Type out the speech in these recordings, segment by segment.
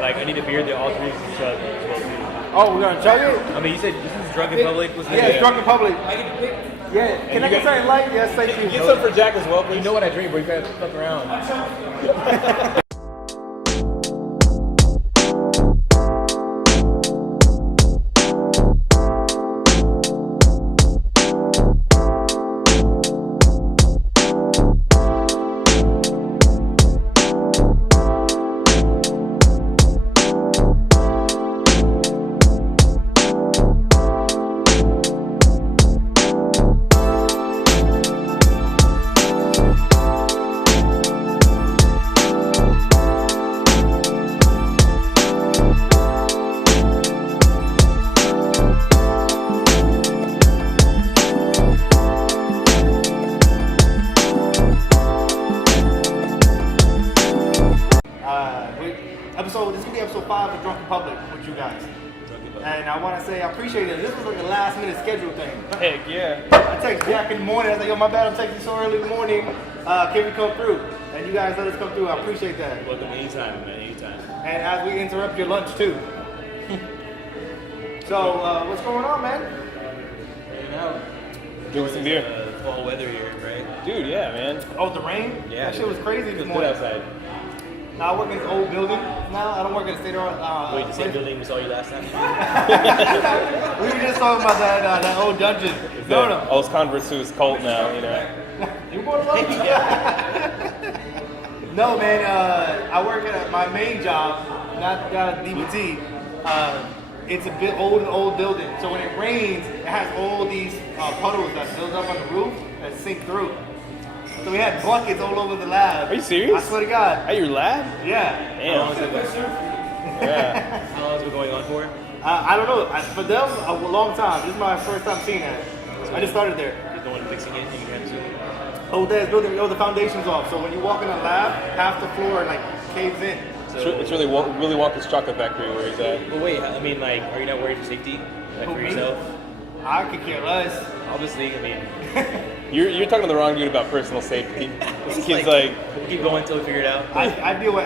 like, I need a beer that all three can chug as well, too. Oh, we're gonna chug it? I mean, you said this is drunk in public. Yeah, it's drunk in public. I get to pick. Yeah, can I get something light? Yes, thank you. Get some for Jack as well, please. You know what I drink, but you gotta fuck around. This is gonna be episode 5 of Drunk in Public with you guys. And I want to say I appreciate it. This was like a last minute schedule thing. Heck yeah. I text Jack in the morning. I was like, yo, my bad, I'm texting you so early in the morning. Can we come through? And you guys let us come through. I appreciate that. Welcome anytime, man. Anytime. And as we interrupt your lunch too. So, what's going on, man? Hanging out. Doing some beer. Fall weather here, right? Dude, yeah, man. Oh, the rain? Yeah. That shit was crazy this It's good morning. outside. Now I work in this old building. Now I don't work in the state of Wait, the same building we saw you last time? We were just talking about that old dungeon. No. Old converts to his cult now, you know. You want to love No, man. I work at my main job, not DBT. It's a bit old building. So when it rains, it has all these puddles that build up on the roof that sink through. So we had buckets all over the lab. Are you serious? I swear to God. At your lab? Yeah. Damn. Yeah. How long has it been going on for? I don't know. For them, a long time. This is my first time seeing that. I just started there. There's no one fixing it anytime soon. Oh, the foundation's off. So when you walk in the lab, half the floor like caves in. It's really Willy Wonka's chocolate factory where he's at. Well, wait. I mean, like, are you not worried for safety? Like, Who, for me? yourself? I could care less. Obviously, I mean. You're talking to the wrong dude about personal safety. This kid's like we'll keep going until we figure it out. I deal with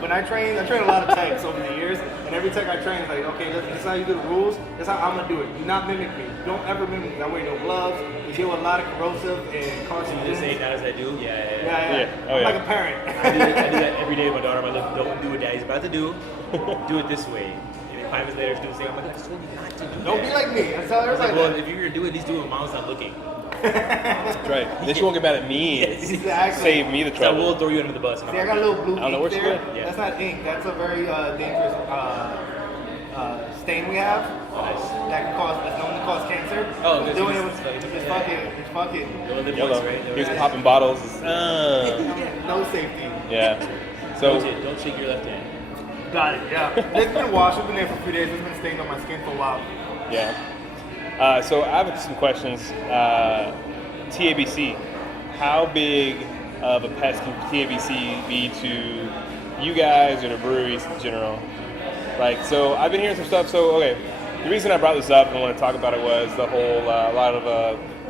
when I train a lot of techs over the years, and every tech I train is like, okay, this is how you do the rules. That's how I'm gonna do it. Do not mimic me. Don't ever mimic me. I wear no gloves. We deal with a lot of corrosive and carcinogens. You just say not as I do. Yeah. Oh, I'm yeah. like a parent. I do that every day with my daughter. I'm like, look, don't do what daddy's about to do. Do it this way. And then 5 minutes later, she's doing the same. I'm like, I just told you not to do Don't that. be like me. I tell I was everybody like, well, that. if you're gonna do it, at least do it when mom's not looking. That's right. Then she won't get mad at me. Exactly. Save me the So trouble. we'll throw you under the bus. See, I got a little blue I don't know where ink she there. went. Yeah. That's not ink. That's a very dangerous stain we have. Nice. That can cause, that's known to cause cancer. Oh, good. Doing it It's with, like- just fucking You'll live Yellow. once, right? He was popping bottles. no safety. Yeah. So Don't shake your left hand. Got it, yeah. It's been washed. It's been there for a few days. It's been stained on my skin for a while. yeah. So I have some questions. TABC. How big of a pest can TABC be to you guys or the breweries in general? Like, so I've been hearing some stuff. So, okay, the reason I brought this up and I want to talk about it was the whole, a lot of,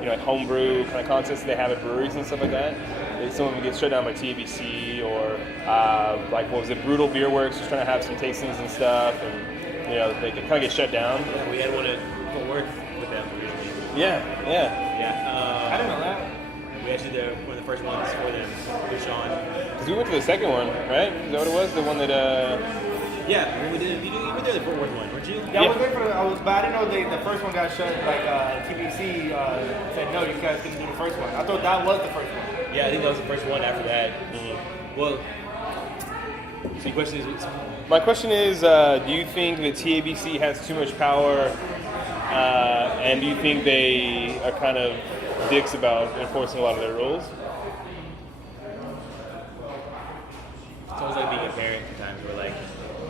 like homebrew kind of contests they have at breweries and stuff like that. Some of them get shut down by TABC or, like, what was it, Brutal Beer Works, just trying to have some tastings and stuff. And, they kind of get shut down. Yeah, we had one at Fort Worth with them originally. Yeah. Yeah. I didn't know that. We actually did one of the first ones for them with Sean. Because we went to the second one, right? Is that what it was? The one that, Yeah, when we did. You were there the Fort Worth one, weren't you? Yeah, I was there but I didn't know the first one got shut. Like TBC said no, you guys couldn't do the first one. I thought that was the first one. Yeah, I think that was the first one after that. Well, so your question is, My question is, do you think that TABC has too much power, and do you think they are kind of dicks about enforcing a lot of their rules? it's almost like being a parent sometimes. Where like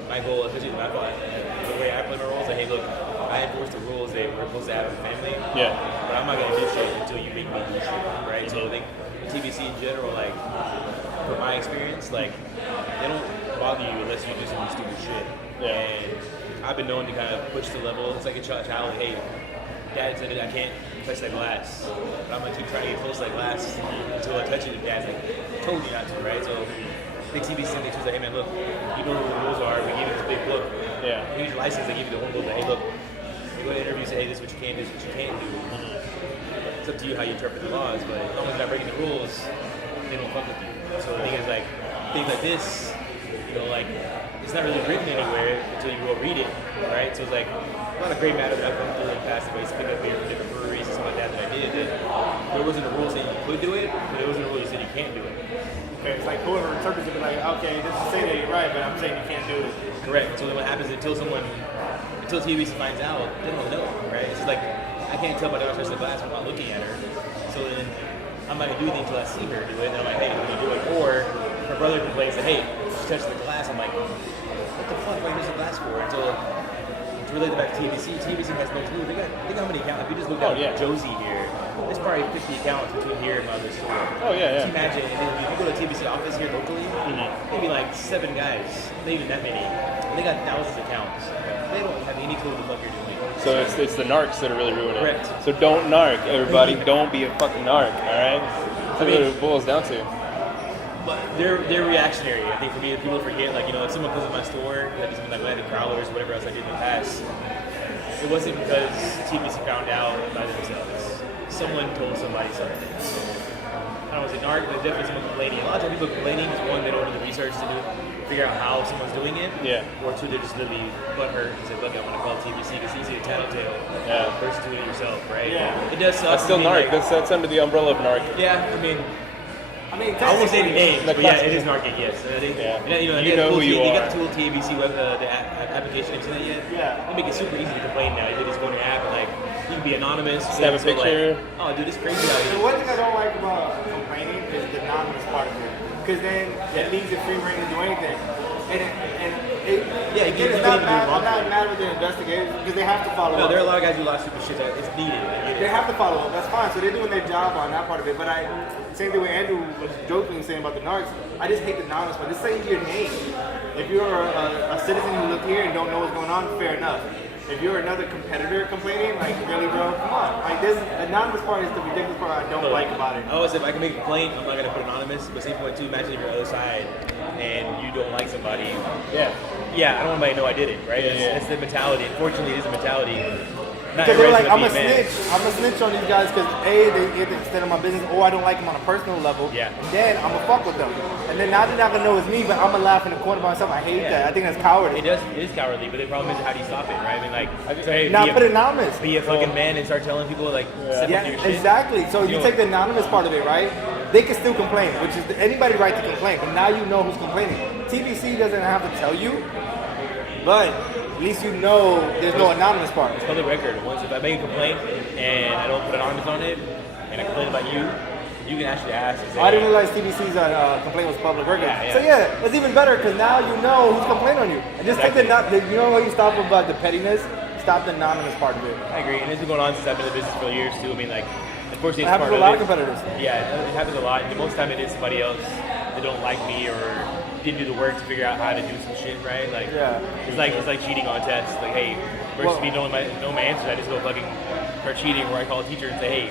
my goal, especially my goal, the way I play my roles, like, hey, look, I enforce the rules that we're supposed to have in the family. Yeah. But I'm not gonna do shit until you make me do shit, right? So I think TBC in general, like, from my experience, like, they don't bother you unless you do some stupid shit. Yeah. And I've been known to kind of push the level. It's like a child, like, hey, Dad said that I can't touch that glass, but I'm gonna keep trying to get close to that glass until I touch it. And Dad's like, told you not to, right? So the TBC and they choose like, hey man, look, you know what the rules are. We give you this big book. Yeah. You need your license. They give you the one book. Like, hey, look, you go to interview, say, hey, this is what you can do, this is what you can't do. It's up to you how you interpret the laws, but as long as you're not breaking the rules, they don't fuck with you. So the thing is, like, things like this, you know, like, it's not really written anywhere until you go read it, right? So it's like a lot of great matter that I've come through in the past ways to pick up beer from different breweries and stuff like that I did. That there wasn't a rule saying you could do it, but there wasn't a rule that said you can't do it. Okay, it's like whoever interprets it, be like, okay, this is saying that you're right, but I'm saying you can't do it. Correct. So then what happens until TBC finds out, they don't know, right? It's just like, I can't tell by the touch the glass when I'm not looking at her. So then I'm not gonna do anything until I see her do it, and I'm like, hey, when you do it? Or her brother complains that, hey, she touched the glass. I'm like, what the fuck? Why you use the glass for? Until to relate it back to TBC has no clue. Think how many accounts. If you just look at Josie here, there's probably 50 accounts between here and my other store. Oh yeah, Just imagine if you go to a TBC office here locally, maybe like 7 guys, not even that many. And they got thousands of accounts. They don't have any clue what the fuck you're doing. So it's the narcs that are really ruining it. Correct. So don't narc, everybody. Don't be a fucking narc, all right? That's what it boils down to. But they're reactionary. I think for me, people forget, like, you know, if someone comes to my store, like something like Atlantic Growlers, whatever else I did in the past, it wasn't because TBC found out by themselves. Someone told somebody something. I don't know, was it narc, but definitely someone complaining. A lot of times people complaining is one, they don't do the research to do, figure out how someone's doing it. Yeah. Or two, they're just literally butthurt and say, look, I want to call TBC because it's easy to tattletale versus doing it yourself, right? Yeah. It does suck. That's still narc. Like, That's under the umbrella of narc. yeah, I won't say the name, but yeah, it is narking, yes. You know who you They are. got the tool TBC web, the application. Have you seen that yet? Yeah. They make it super easy to complain now. You just go on your app and like you can be anonymous. Snap a picture. Like, oh, dude, it's crazy out The here. one thing I don't like about complaining is the anonymous part of it. Because then it leaves it free reign to do anything. Yeah, Again, it's not mad, I'm not mad with the investigators because they have to follow No, up. there are a lot of guys who do a lot of stupid shit that it's needed. I get They it. have to follow up. That's fine. So they're doing their job on that part of it. But same thing with Andrew was jokingly saying about the narcs. I just hate the anonymous part. Just say your name. If you're a citizen who lives here and don't know what's going on, fair enough. If you're another competitor complaining, like, really, bro, come on. Like, this anonymous part is the ridiculous part I don't like about it. I always say if I can make a complaint, I'm not gonna put anonymous. But same point too. Imagine if you're on the other side and you don't like somebody. Yeah, I don't want anybody to know I did it, right? That's the mentality. Unfortunately, it is a mentality. Because they're like, I'm a snitch. I'm a snitch on these guys because A, they get the extent of my business, or I don't like them on a personal level. Yeah. And then I'm gonna fuck with them. And then now they're not gonna know it's me, but I'm gonna laugh in the corner by myself. I hate that. I think that's cowardly. It is cowardly, but the problem is how do you stop it, right? I mean, like, so, hey, Not put it anonymous. be a fucking man and start telling people like, step up Yeah, to your shit. exactly. So you know, take the anonymous part of it, right? They can still complain, which is anybody's right to complain. But now you know who's complaining. TBC doesn't have to tell you, but at least you know there's no anonymous part. It's public record. Once if I make a complaint and I don't put anonymous on it, and I complain about you, you can actually ask. And say, I didn't realize TBC's complaint was public record. Yeah. So yeah, it's even better because now you know who's complaining on you. And just take you know what you stop about the pettiness, stop the anonymous part of it. I agree, and this has been going on since I've been in the business for years too. I mean, like, unfortunately, It it's happens part to a lot of of competitors. Yeah, it happens a lot. And most of the time, it is somebody else that don't like me or didn't do the work to figure out how to do some shit, right? Like, it's like cheating on tests. Like, hey, versus me knowing my answers, I just go fucking start cheating, or I call a teacher and say, hey.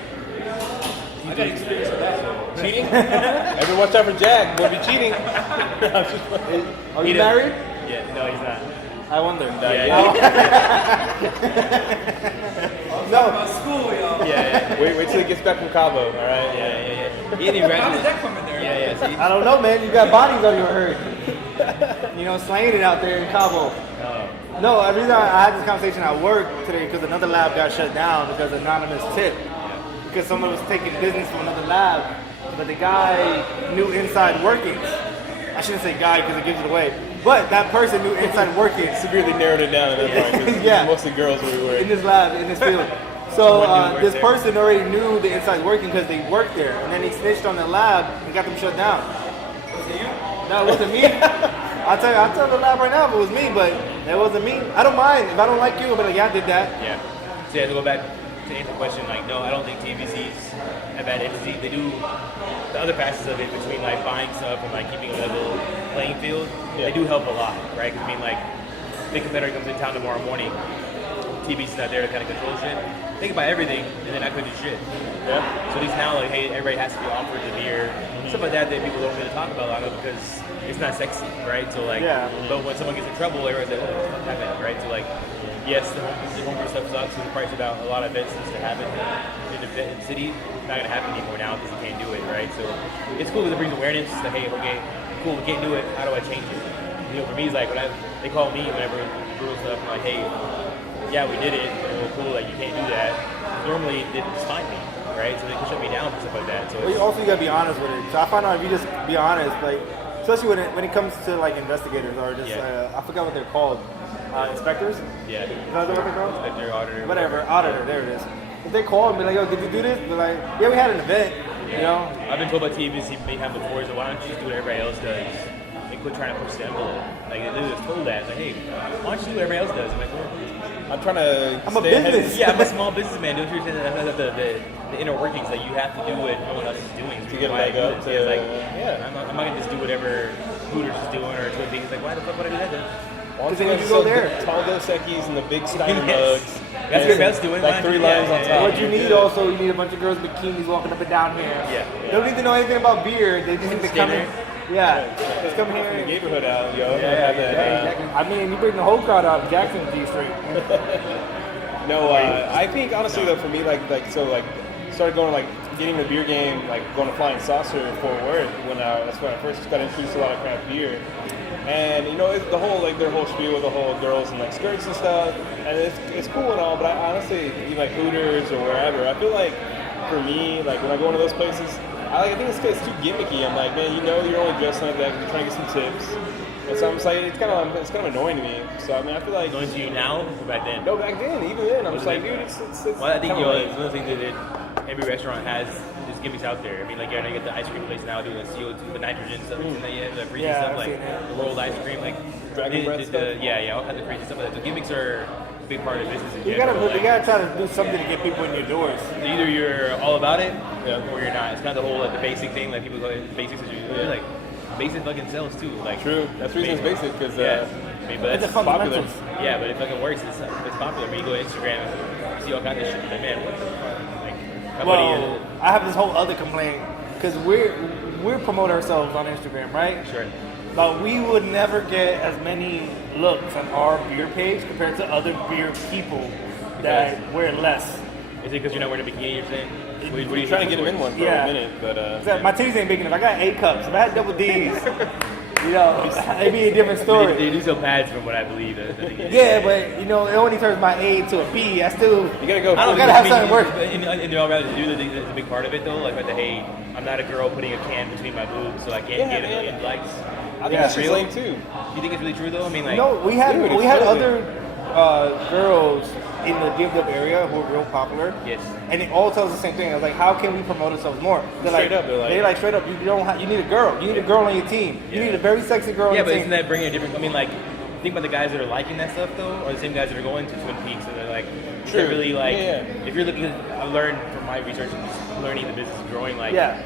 I got experience with that. Cheating? Everyone watch out for Jack. We'll be cheating. Are you married? Yeah, no, he's not. I wonder. No. School, y'all. Yeah. Wait till he gets back from Cabo, all right? Yeah. He didn't How did graduate. that come in there? Yeah. See? I don't know, man. You got bodies on your herd. You know, slaying it out there in Cabo. No, the reason I had this conversation at work today because another lab got shut down because of anonymous tip. Because someone was taking business from another lab, but the guy knew inside workings. I shouldn't say guy because it gives it away. But that person knew inside workings. Severely narrowed it down at that point. 'Cause Yeah. mostly girls we were. In this lab, in this field. So this person already knew the inside working because they worked there. And then he snitched on the lab and got them shut down. Was it you? No, it wasn't me. I'll tell the lab right now if it was me, but it wasn't me. I don't mind. If I don't like you, I'll be like, yeah, I did that. Yeah. So yeah, to go back to answer the question, like, no, I don't think TVCs have bad entity. They do the other facets of it between like buying stuff and like keeping a level playing field. They do help a lot, right? 'Cause, I mean, like, big competitor comes in town tomorrow morning. TV's not there to kind of control shit. They can buy everything, and then I couldn't do shit. Yeah. So at least now, like, hey, everybody has to be offered the beer, stuff like that people don't really talk about a lot of because it's not sexy, right? So like, but when someone gets in trouble, everyone's like, oh, what the fuck happened, right? So like, yes, the home brew stuff sucks. So the price about a lot of events used to happen in the city, it's not gonna happen anymore now because you can't do it, right? So it's cool because it brings awareness. It's like, hey, okay, cool, we can't do it. How do I change it? You know, for me, it's like when they call me whenever brew stuff, I'm like, hey, yeah, we did it. Well, cool, like you can't do that. Normally, they just find me, right? So they can shut me down for stuff like that. So Well, you gotta be honest with it. So I find out if you just be honest, like especially when it comes to like investigators or just I forgot what they're called, inspectors. yeah, Is that what they're called? inspector, auditor, Whatever, auditor. There it is. If they call and be like, yo, did you do this? They're like, yeah, we had an event. Yeah. You know. I've been told by TVC many times before, so why don't you just do what everybody else does? And quit trying to push the envelope. Like they just told that, like, hey, why don't you do what everybody else does? I'm like, well, I'm trying to. I'm a stay ahead of business. this. yeah, I'm a small businessman. Don't you understand that the inner workings? Like you have to do what no one else is doing To get a leg up. It's like, Yeah. I'm not gonna just do whatever Hooters is doing or Twin Peaks. Like, why the fuck would I do that then? Because then you go there. Tall Dos Equis and the big Steiner Yes. mugs. That's what everybody else doing. Like 3 lines on top. What you need also, you need a bunch of girls in bikinis walking up and down here. Yeah. They don't need to know anything about beer. They just need to come in. Yeah, just come here. The neighborhood out, yo. Yeah, Exactly. I mean, you bring the whole crowd out. Jackson G Street. No, I think honestly though, for me, started going getting the beer game, like going to Flying Saucer in Fort Worth that's when I first got introduced to a lot of craft beer. And you know, it's the whole their whole spiel with the whole girls and skirts and stuff, and it's cool and all. But I honestly, even like Hooters or wherever, I feel like for me, when I go into those places, I think it's too gimmicky. I'm like, man, you know, you're only dressing like that, you're trying to get some tips. And so I'm just like, it's kind of annoying to me. So I mean, I feel like Going to you now or back then? no, back then, even then, I'm just like, dude, it's Well, I think kinda lame. it's one of the things that every restaurant has just gimmicks out there. I mean, like you get the ice cream place now doing the CO2, the nitrogen stuff, the freezing Yeah, stuff, I've like seen that. the rolled ice cream, like Dragon breath stuff? yeah, all kinds of crazy stuff like that. So gimmicks are a big part of business in You general. gotta try to do something to get people in your doors. Either you're all about it or you're not. It's kind of the whole the basic thing. Like people go, basics is usually like basic fucking sells too. Like True. That's the reason it's basic because yeah. I mean, but It's the that's popular. fundamentals. yeah, but it fucking works. It's popular. I mean, you go to Instagram, you see all kinds of shit. Like, man, what the fuck? Like, my buddy Well, I have this whole other complaint because we're promoting ourselves on Instagram, right? sure. But we would never get as many looks on our beer page compared to other beer people that wear less. Is it because you're not wearing a bikini? You're saying? What are we're you trying to get him in one for Yeah. a minute, but Except my titties ain't big enough. I got A cups. If I had double D's, you know, it'd be a different They story. do sell pads from what I believe. I think it is. Yeah, but you know, it only turns my A to a B. I still. you gotta go. I don't gotta think have something work. And all rather do that's a big part of it though. Like the hey, I'm not a girl putting a can between my boobs, so I can't get a million likes. I think Yeah. that's just Real? lame too. You think it's really true though? I mean, like, No, we had Dude, it's other totally- girls in the DFW area who are real popular. Yes. And it all tells the same thing. I was like, how can we promote ourselves more? Straight up, they're like- straight up, you don't you need a girl. You need a girl on your team. You Yeah. need a very sexy girl on yeah, your but team. isn't that bringing a different? I mean, like, think about the guys that are liking that stuff though, or the same guys that are going to Twin Peaks and they're like, True. they're really like, Yeah. if you're looking, I've learned from my research and just learning the business and growing, like, Yeah.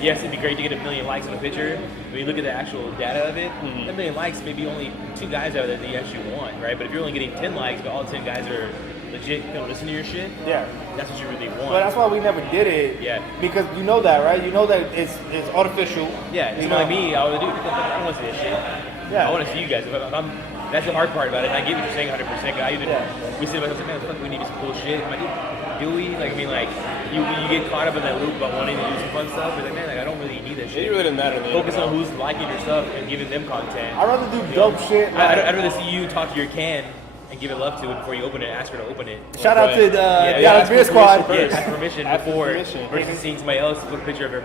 yes, it'd be great to get a million likes on a picture. When you look at the actual data of it, that million likes, maybe only 2 guys out there that you actually want, right? But if you're only getting 10 likes, but all 10 guys are legit, listen to your shit, Yeah. that's what you really want. But that's why we never did it. Yeah. Because you know that, right? You know that it's artificial. Yeah, You someone know? like me, I would do. I don't want to see this shit. Yeah. I want to see you guys. That's the hard part about it. And I get what you're saying 100%. I even Yeah. we say about something, man, fuck, we need some cool shit. I'm like, do we? Like, I mean, like, you get caught up in that loop about wanting to do some fun stuff. But like, man, like, I don't really need that It shit. really doesn't matter. Man. Focus on who's liking your stuff and giving them content. I'd rather do dope shit. I'd Like, rather see you talk to your can and give it love to it before you open it. Ask her to open it. shout out to the Yeah, Dallas ask Beer for Squad. permission Yeah, ask permission Ask for before permission. versus seeing somebody else put a picture of her,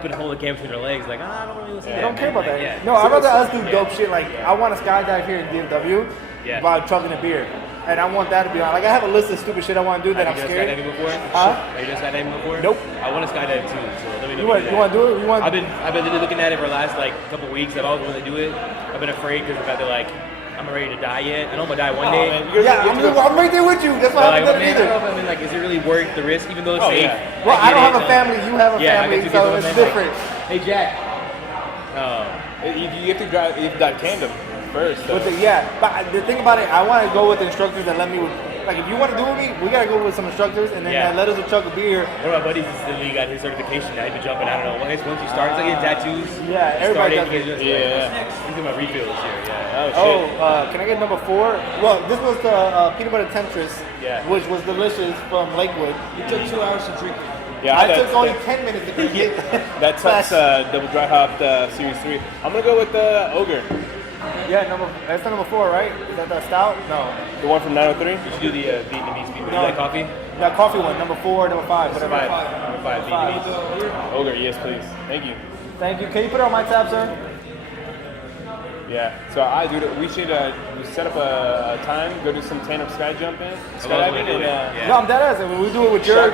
put a whole can between her legs. Like, I don't really listen to I that. don't care man. about that. Like, yeah. No, I'd rather us do Yeah. dope shit. Like, I want to skydive here in DFW Yeah. by chugging a beer. And I want that to be on. Like, I have a list of stupid shit I want to do that I'm Have you done scared. skydiving before? Huh? Have you done skydiving before? Nope. I want to skydive too, so let me know. You want to do it? You want? I've been literally looking at it for the last like couple weeks. I've always wanted to do it. I've been afraid because the fact that like I'm not ready to die yet. I know I'm gonna die one day. man, you're- Yeah, I'm right there with you. That's why But, I like, haven't done man, it I don't either. know if, I mean, like, is it really worth the risk? Even though it's Oh, safe. yeah. Well, I don't get have it, a family. You have a Yeah, I family, got 2 so kids, it's man, different. Like, hey Jack. Oh. You have to drive. You have to dive tandem first. But yeah, but the thing about it, I want to go with instructors that let me Like, if you want to do it with me, we gotta go with some instructors, and then let us chug a beer. One of my buddies is literally got his certification now. He's been jumping. I don't know. Once you start, it's like getting tattoos. Yeah, everybody does it. He's doing my refill this year. Yeah. Oh shit. Can I get number 4? Well, this was the peanut butter temptress, which was delicious from Lakewood. It took 2 hours to drink it. Yeah, I took only 10 minutes to drink it. That Tux double dry hopped Series 3. I'm gonna go with Ogre. Yeah, that's the number 4, right? Is that the stout? No. The one from 903. You should do the Vietnamese people. No. You like coffee? That coffee one, number 4, number 5, whatever. Number five Vietnamese. Ogre, yes please. Thank you. Thank you. Can you put it on my tab, sir? Yeah. So we should set up a time, go do some tandem sky jumping, skydiving, and No, I'm dead ass. We do it with your.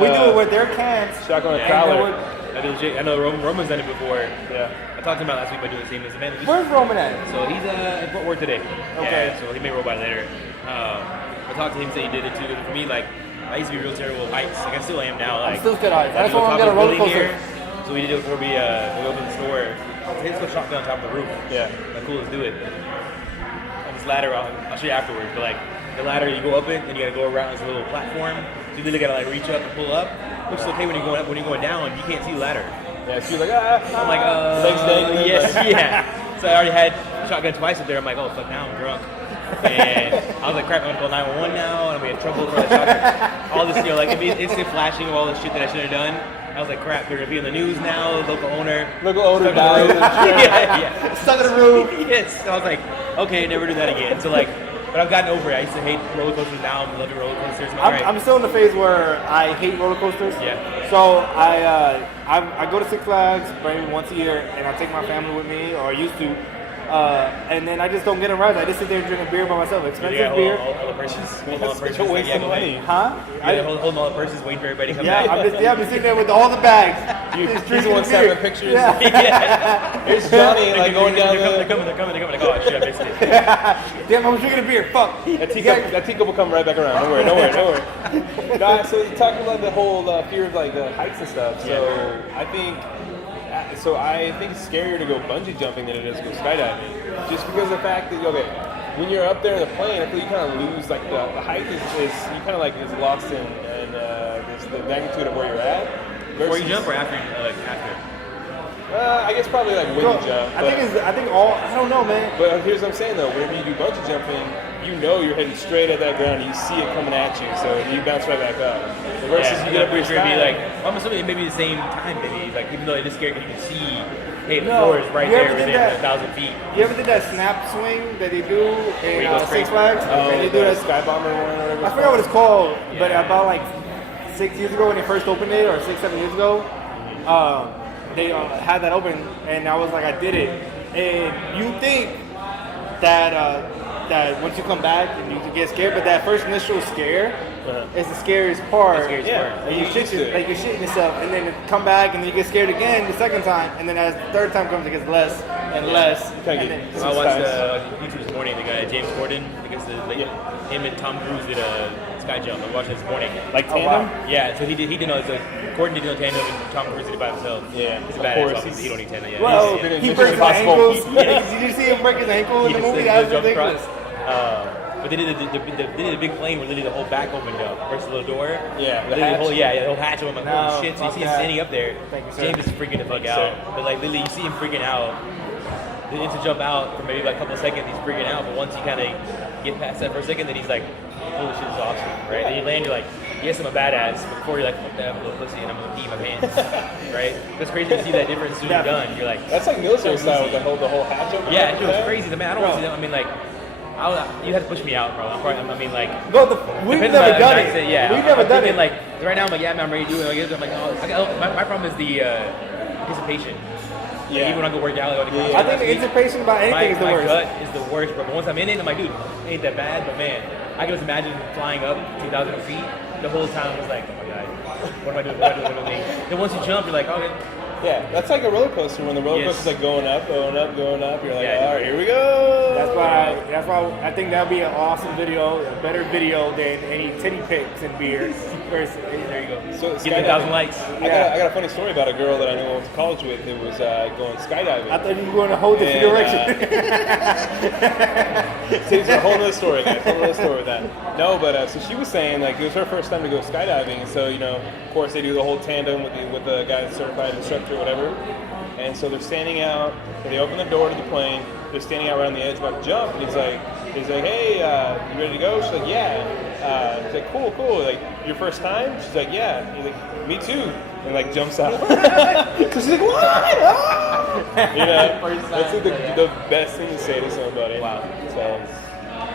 We do it with their cans. shotgun a prowler. I know Roman's done it before. Yeah. I talked to him about last week by doing the same as man. Where's Roman at? So he's in Fort Worth today. Okay. Yeah, so he may roll by later. I talked to him, say he did it too. For me, like, I used to be real terrible with heights. Like, I still am now. Like, I'm still scared of heights. That's like, why I'm gonna roller coaster. So we did it before we opened the store. Let's go shotgun on top of the roof. Yeah. Like, cool, let's do it. On this ladder, I'll show you afterwards. But like, the ladder, you go up it, and you gotta go around this little platform. So you really gotta like reach up and pull up. Which is okay when you're going up. When you're going down, you can't see the ladder. Yeah, she's like, I'm like, legs dangling. yes, yeah. So I already had shotgun twice up there. I'm like, oh fuck, now I'm drunk. And I was like, crap, I'm gonna call 911 now, and I'm gonna be in trouble for the shotgun. All this, like, instant flashing of all the shit that I should have done. I was like, crap, they're gonna be in the news now. Local owner died. yeah. Stuck in the roof. Yes. So I was like, okay, never do that again. So like, but I've gotten over it. I used to hate roller coasters. Now I'm loving roller coasters. I'm still in the phase where I hate roller coasters. Yeah. So I go to Six Flags maybe once a year, and I take my family with me, or I used to. And then I just don't get in rides. I just sit there and drink a beer by myself. Expensive beer. All the purses. Hold all the purses. Such a waste of money. Huh? Holding all the purses, waiting for everybody to come back. I'm just sitting there with all the bags. He's drinking the one beer. snapping pictures. Yeah. Here's Johnny like going down They're coming. Like, oh shit, I missed it. Damn, I was drinking a beer. Fuck. That teacup will come right back around. Don't worry. Guys, so you're talking about the whole fear of like the heights and stuff. So I think it's scarier to go bungee jumping than it is to go skydiving. Just because of the fact that when you're up there in the plane, I feel you kind of lose like the height is you kind of like is lost in the magnitude of where you're at. Before you jump or after? After. I guess probably like when you jump. I don't know, man. But here's what I'm saying though, whenever you do bungee jumping, you know you're heading straight at that ground. You see it coming at you, so you bounce right back up. Versus you get up sure be like, I'm assuming it may be the same time, maybe like even though it is scary, you can see, hey, the floor is right there within 1,000 feet. You ever did that snap swing that they do in Six Flags? Oh, and they do that Sky Bomber one or whatever. I forgot what it's called, but about like 6 years ago when they first opened it, or 6-7 years ago, they had that open, and I was like, I did it. And you think that once you come back and you get scared, but that first initial scare is the scariest part. Yeah, and you're shitting yourself, and then come back and you get scared again the second time, and then as the third time comes, it gets less and less. I watched YouTube this morning. The guy James Corden, I guess him and Tom Cruise did a sky jump. I watched it this morning. Like tandem? Yeah, so he did know Corden did no tandem and Tom Cruise did it by himself. Yeah, he's a badass. Obviously, he don't need tandem. Yeah, well, he breaks his ankles. Did you see him break his ankle in the movie? That was ridiculous. But they did a big plane where literally the whole back opened up versus the little door. Yeah, the whole hatch open. Like, holy shit! So you see him standing up there. James is freaking the fuck out. But like literally, you see him freaking out. Then to jump out for maybe like a couple of seconds, he's freaking out. But once you kind of get past that for a second, then he's like, holy shit, is awesome, right? Then you land, you're like, yes, I'm a badass. But before you're like, fuck that, I'm a little pussy and I'm gonna pee my pants, right? It's crazy to see that difference as soon as you're done. You're like, that's like military style with the whole hatch open. Yeah, it was crazy. Man, I don't want to see that. I mean, like. You have to push me out, bro. I mean, like. We've never done it. We've never done it. Like right now, I'm like, yeah, man, I'm ready to do it. I'm like, my problem is the anticipation. Yeah. Even when I go work out, I think the anticipation about anything is the worst. My gut is the worst, bro. But once I'm in it, I'm like, dude, it ain't that bad. But man, I can just imagine flying up 2,000 feet. The whole time I was like, oh my god, what am I doing? Then once you jump, you're like, okay. Yeah, that's like a roller coaster. When the roller coaster's like going up. You're like, all right, here we go. That's why I think that'd be an awesome video, a better video than any titty pics and beer. There you go. So get 1,000 likes. I got a funny story about a girl that I know I went to college with who was going skydiving. I thought you were going to hold this direction. It's a whole nother story, guys. Whole nother story with that. No, but so she was saying like it was her first time to go skydiving, and so of course they do the whole tandem with the guy that's certified instructor or whatever. And so they're standing out. They open the door to the plane. They're standing out right on the edge about to jump, and he's like, hey, you ready to go? She's like, yeah. He's like, cool. Like, your first time? She's like, yeah. He's like, me too. And like jumps out. So she's like, what? That's like the best thing to say to somebody. Wow. So,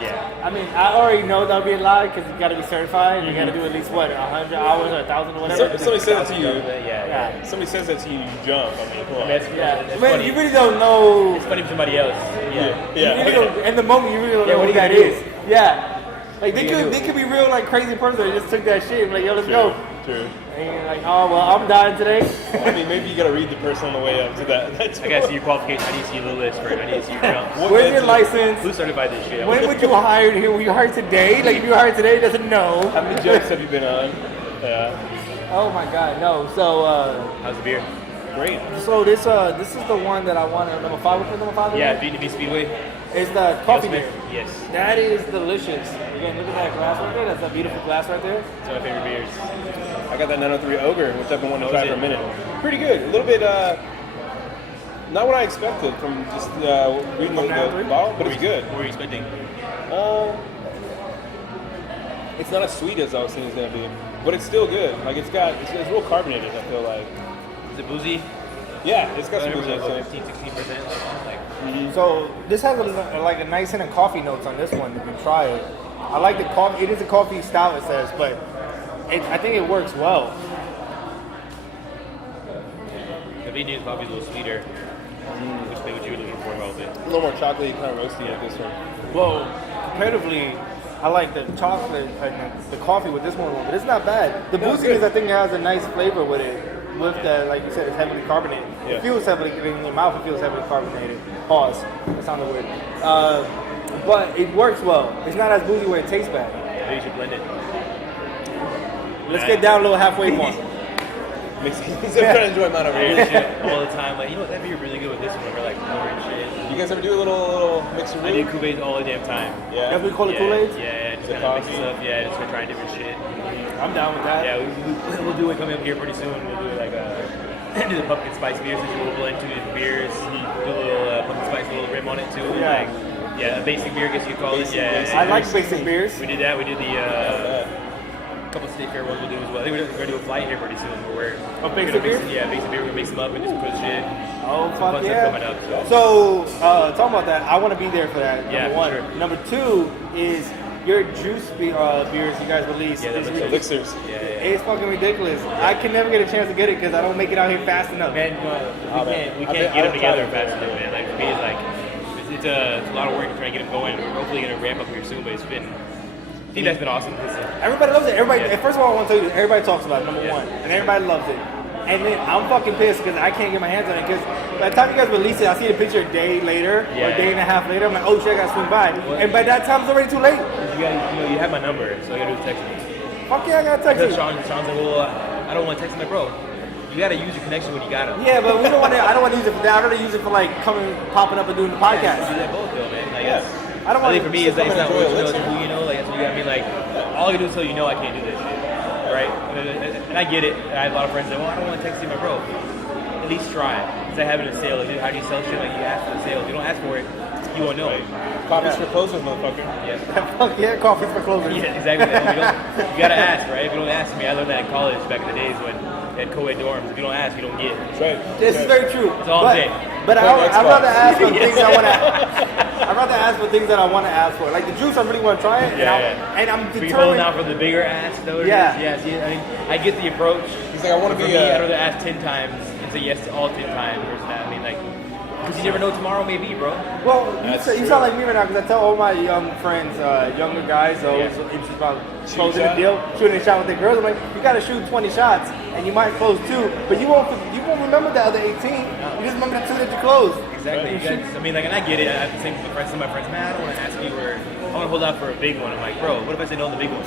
Yeah. I mean, I already know that'll be a lie because you got to be certified. And you got to do at least 100 hours or 1,000 or whatever. if somebody says that to you, Yeah. somebody says that to you, you jump. I mean, come on. That's, Yeah, that's man, funny. you really don't know. It's funny for somebody else. Yeah. You really don't, in the moment, you really don't Yeah, know what who are that you gonna is. Yeah. Like What are you gonna do? they could be real like crazy person. They just took that shit and like, yo, let's go. True. And you're like, oh well, I'm dying today. I mean, maybe you gotta read the person on the way up to that. I gotta see your qualification. I need to see your list, right? I need to see your jumps. Where's your license? Who certified this shit? When would you hire here? Were you hired today? Like if you were hired today, doesn't know. How many jumps have you been on? Yeah. Oh my god, no. So How's the beer? Great. so this is the one that I wanted. Number 5. What's number 5? Yeah, Vietnamese Speedway. It's the coffee beer. Yes. That is delicious. Again, look at that glass right there. That's a beautiful glass right there. It's one of my favorite beers. I got that 903 Ogre, which I've been wanting to How try was for a it? minute. Pretty good. A little bit, not what I expected from just reading the 903? bottle, but it's good. What were you expecting? It's not as sweet as I was thinking it's gonna be, but it's still good. Like it's real carbonated. I feel like. Is it boozy? Yeah, it's got some booze. Like Actually. 15, 16%. Like, So this has like a nice hint of coffee notes on this one. If you try it, I like the coffee. It is a coffee style, it says, but I think it works well. the Vietnamese coffee is a little sweeter. Which is what you were looking for, probably. A little more chocolatey, kind of roasty like this one. Well, comparatively, I like the chocolate and the coffee with this one, but it's not bad. The No, it's booziness, good. I think, it has a nice flavor with it. With the, like you said, it's heavily carbonated. Yeah. It feels heavily in your mouth. It feels heavily carbonated. Pause. That sounded weird. But it works well. It's not as boozy where it tastes bad. Maybe you should blend it. Let's get down a little halfway point. He's trying to enjoy mine over Weird here. shit all the time. Like, you know what, that'd be really good with this one. We're like pouring shit. You guys ever do a little mix of I do Kool-Aid all the damn time. Yeah. That's what we call it, Yeah, Kool-Aid? yeah, just The kind of mix coffee? stuff. Yeah, just start trying different shit. I'm down with that. Yeah, we'll do it coming up here pretty soon. We'll do like do the pumpkin spice beers, which we'll blend two different beers. Do a little pumpkin spice, a little rim on it too. Yeah. Like, yeah, a basic beer, I guess you could call it. Yeah, I like basic beers. We did that. We did the couple of state fair ones we'll do as well. I think we're gonna do a flight here pretty soon. Where Oh, we're basic gonna mix, beer? yeah, basic beer. We're gonna mix them up and do some cool shit. Oh, Some fuck fun yeah. stuff coming up. So, talking about that, I want to be there for that. Yeah, Number for one. sure. Number two is your juice beers you guys release. Yeah, is that ridiculous. Elixirs. Yeah. It's fucking ridiculous. I can never get a chance to get it because I don't make it out here fast enough. Man, Oh, man. we I've can't been- get them I've together tried it. fast enough, man. Like for me, it's like it's a lot of work to try and get them going. We're hopefully gonna ramp up here soon, but it's been feedback's been awesome. Everybody loves it. Everybody. Yeah. First of all, I want to tell you, everybody talks about it, number Yeah. one, and everybody loves it. And then I'm fucking pissed because I can't get my hands on it because by the time you guys release it, I see the picture a day later or a day and a half later. I'm like, oh shit, I gotta swing by. And by that time, it's already too late. You have my number, so all you gotta do is text me. Fuck yeah, I gotta text Because you. Sean's like, well, I don't want to text him, like, bro. You gotta use your connection when you got him. Yeah, but we don't want to. I don't want to use it for that. I'd rather use it for like coming, popping up and doing the You podcast. do that both though, man. Like, Yeah. I don't I want think for me, it's like, it's not enjoy what you know, Elixir. it's who you know. Like, that's what you gotta be like. All I can do is tell you, no, I can't do this shit. Right? And I get it. And I have a lot of friends that, well, I don't want to text you, my bro. At least try it. It's like having a sale. Like, how do you sell shit? Like, you ask for the sale. If you don't ask for it, you won't know it. Coffees for closers, motherfucker. Yeah. Fuck yeah, coffees for closers. Yeah, exactly. You gotta ask, right? If you don't ask me, I learned that in college back in the days when they had co-ed dorms. If you don't ask, you don't get. That's right. This is very true. It's all but, day. but Play I'd Xbox. rather ask for things I want to. I'd rather ask for things that I want to ask for. Like the juice, I really want to try it, and I'm But you holding determined. out for the bigger ask, though? Yeah. Yeah, see, I mean, I get the approach. He's like, I want For to be me, I'd rather ask 10 times and say yes to all 10 times versus that. I mean, like, because you never know tomorrow may be, bro. Well, That's you true. sound like me right now because I tell all my young friends, younger guys, those Yeah. interested about Shoot closing a the shot. deal, shooting a shot with their girls. I'm like, you got to shoot 20 shots, and you might close 2, but you won't remember the other 18. You just remember the 2 that you closed. Exactly. You guys, I mean, like, and I get it. I have the same with some of my friends. Man, I don't want to ask you, or I want to hold out for a big one. I'm like, bro, what if I say no on the big one?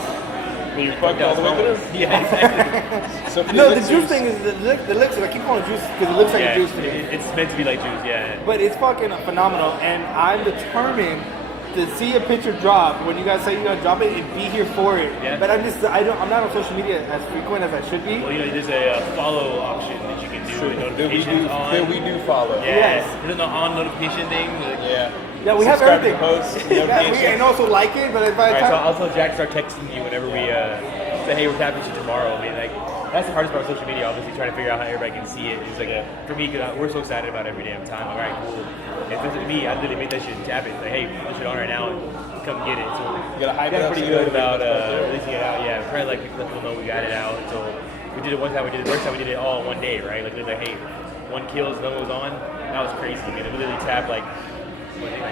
You're fucked all the way through. Yeah, exactly. So for No, the Elixirs- juice thing is the elixir. I keep calling it juice because it looks like Yeah, a juice to me. it's meant to be like juice, yeah. But it's fucking phenomenal, and I'm determined to see a picture drop when you guys say you're gonna drop it and be here for it. Yeah. But I'm not on social media as frequent as I should be. Well, there's a follow option that you can do with notifications on. We do follow. Yeah, Yes. there's no on notification thing. Yeah. Yeah, we have Subscribe to everything. posts, Yeah, notifications. and also like it, but by the Alright, so time I'll tell Jack to start texting you whenever we say, hey, we're tapping you tomorrow. I mean, like, that's the hardest part of social media, obviously, trying to figure out how everybody can see it. It's like, for me, because we're so excited about it every damn time. Like, alright, cool. If it's to me, I literally make that shit and tap it. Like, hey, put it on right now and come get it. So You gotta hype we're it up pretty so good everybody about knows. releasing it out. Yeah, we're trying to let people know we got it out. So we did it one time. The first time we did it all in one day, right? Like, hey, one kills, another was on. That was crazy, man. We literally tapped like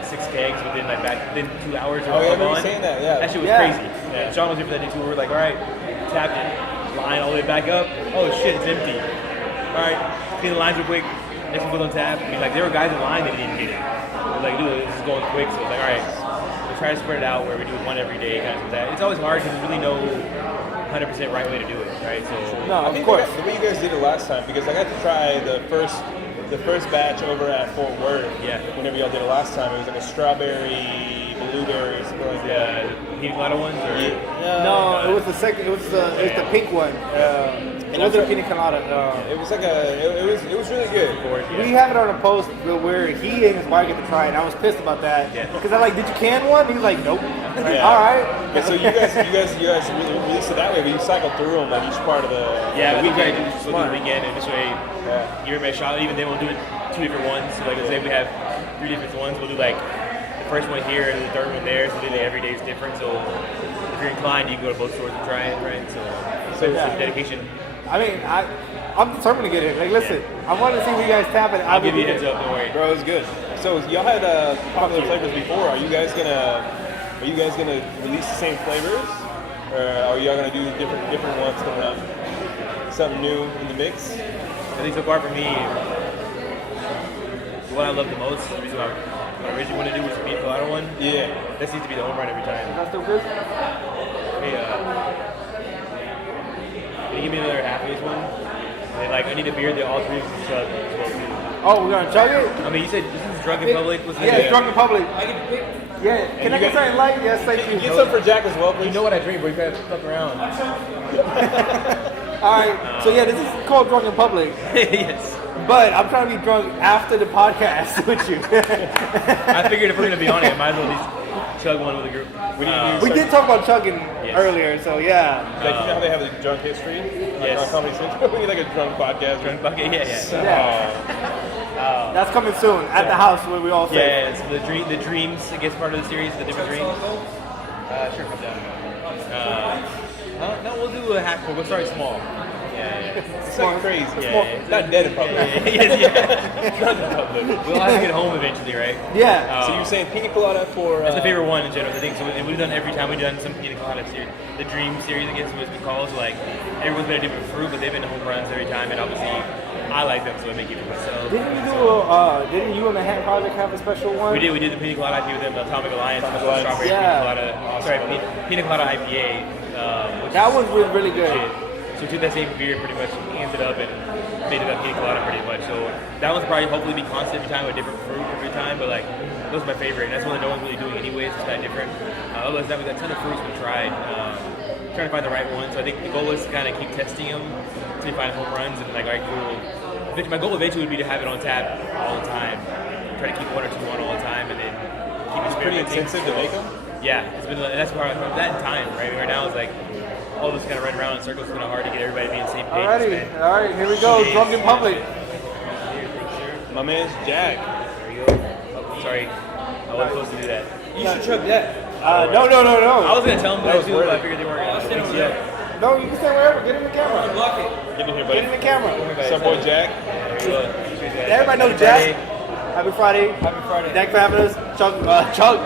6 kegs within 2 hours. Oh, yeah, I remember on. you saying that, yeah. That shit was Yeah. crazy. Yeah. Sean was here for that day too. We were like, all right, tapped it, line all the way back up. Oh shit, it's empty. All right, clean the lines real quick. Next one goes on tap. I mean, like there were guys in line that didn't get it. We're like, dude, this is going quick. So it's like, all right, we're trying to spread it out where we do one every day, kind of that. It's always hard because there's really no 100% right way to do it, right? So no, I of think course. the way you guys did it last time, because I got to try the first batch over at Fort Worth. Yeah. Whenever y'all did it last time, it was like a strawberry, blueberry, something like that. the pina colada ones, or No, it was the second. It was the pink one. It wasn't pina colada. It was like it was really good. We have it on a post where he and his wife get to try it. And I was pissed about that Yeah. because I'm like, did you can one? He's like, nope. Yeah. All right. Yeah, so you guys really released it that way, but you cycle through them like each part of the. yeah, the we try to weekend. do this the weekend, and this way give everybody a shot. Even then, we'll do it 2 different ones. So like, let's say we have 3 different ones. We'll do like the first one here and the third one there. So literally every day is different. So if you're inclined, you can go to both stores and try it, right? So Yeah. some dedication. I mean, I'm determined to get it. Like, listen, I wanted to see if you guys tap it. I'll give you a heads up. Don't worry. Bro, it was good. So y'all had popular flavors before. Are you guys gonna release the same flavors, or are y'all gonna do different ones coming up? Something new in the mix. I think so far for me, what I love the most, the reason why I originally wanted to do was the pina colada one. Yeah. That seems to be the home run every time. That's still good. Hey, can you give me another half of this one? And like, I need a beer that all 3 of us chug as well too. Oh, we're gonna chug it. I mean, you said this is Drunk in Public. Was Yeah, it's Drunk in Public. I get to pick. Yeah. Can I get something light? Yes, thank you. Get some for Jack as well, please. You know what I drink, but you gotta fuck around. All right. So yeah, this is called Drunk in Public. Yes. But I'm trying to be drunk after the podcast with you. I figured if we're gonna be on it, I might as well at least chug one with a group. We did talk about chugging Yes. earlier, so yeah. Like, you know how they have the drunk history? Like Yes. on Comedy Central? We need like a drunk podcast. Drunk bucket, yeah. Yeah. That's coming soon at the house where we all Yeah, say. it's the dreams, I guess, part of the series, the different dreams. Sure, come down. No, we'll do a half. We'll start small. Yeah. It's like crazy. Yeah. Not dead in public. Yeah. Drunk in public. We'll have to get home eventually, right? Yeah. So you're saying pina colada for... That's my favorite one in general, I think. So, and we've done every time we've done some pina colada series, the dream series, I guess is what it's called. So like everyone's been a different fruit, but they've been home runs every time, and obviously I like them, so I make it for myself. Didn't you and the Hat Project have a special one? We did the pina colada IPA with them, the Atomic Alliance, Atomic the Alliance. strawberry Yeah. pina colada. Sorry, pina colada IPA. Which That is one was really good. legit. So we took that same beer, pretty much amped it up and made it up pina colada pretty much. So that one's probably hopefully be constant every time with different fruit every time, but like those are my favorite. And that's one that no one's really doing anyways. It's kind of different. Otherwise, that we got a ton of fruits we tried. Trying to find the right one. So I think the goal is to kind of keep testing them until you find home runs and like, all right, cool. My goal eventually would be to have it on tap all the time. Try to keep 1 or 2 on all the time, and then keep Pretty experimenting. intensive to make them? Yeah, it's been that's part of that in time, right? Right now it's like all of us kind of running around in circles. It's kind of hard to get everybody to be on the same page. Alrighty, all right, here we go. Cheers. Drunk in Public. My man's Jack. There you go. Oh, sorry, I wasn't supposed to do that. You should chug that. No. I was gonna tell them That what was to do, but I wordy. figured they weren't I'll gonna. stand over Yeah. there. No, you can stay wherever. Get in the camera. Block it. Get in here, Get in buddy. the camera. What's up, boy Jack? There you go. Cheers, guys. Everybody knows Happy Friday. Jack. Happy Friday. Happy Friday. Thanks for having us. Chug.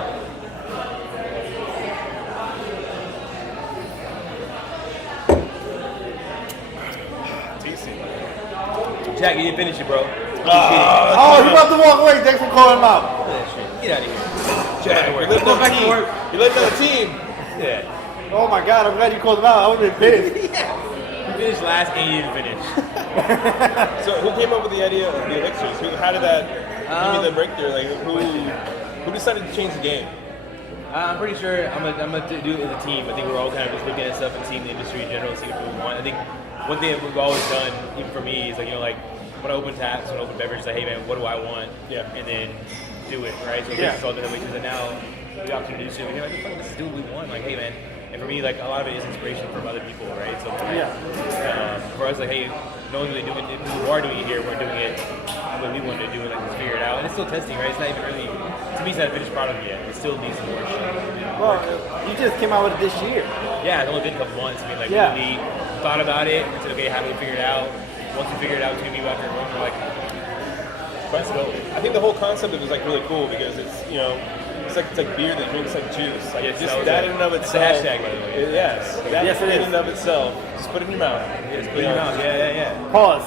Tasty. Jack, you didn't finish it, bro. Oh, he's about to walk away. Thanks for calling him out. Get out of here. Jack, Go you're letting Go down back the to team. work. You're letting down the team. Yeah. Oh my God, I'm glad you called him out. I would have been pissed. You finished last and you didn't finish. So who came up with the idea of the elixirs? How did that give you the breakthrough? Like who decided to change the game? I'm pretty sure I'm gonna do it as a team. I think we're all kind of just looking at stuff and seeing the industry in general, see what we want. I think one thing that we've always done, even for me, is like like when I open taps, when I open beverages, like hey man, what do I want? Yeah. And then do it, right? So it's all done that way too. And now we option to do shit. We're like, let's do what we want. Like hey man. And for me, like a lot of it is inspiration from other people, right? So for us, like, hey, no one's really doing it. We are doing it here. We're doing it the way we want to do it. Like, just figure it out. And it's still testing, right? It's not even really. To me, it's not a finished product yet. It still needs more shit. Well, you just came out with it this year. Yeah, it's only been a couple months. I mean, like, we thought about it and said, okay, how do we figure it out? Once we figure it out, it's gonna be after a month. We're like, let's go. I think the whole concept of it is like really cool because it's it's like beer that drinks like juice. Like Yes, just that in and of that's itself. the hashtag, by the way. Yes, that Yes, it in is. and of itself. Just put it in your mouth. Yes, put it in your mouth. Yeah. Pause.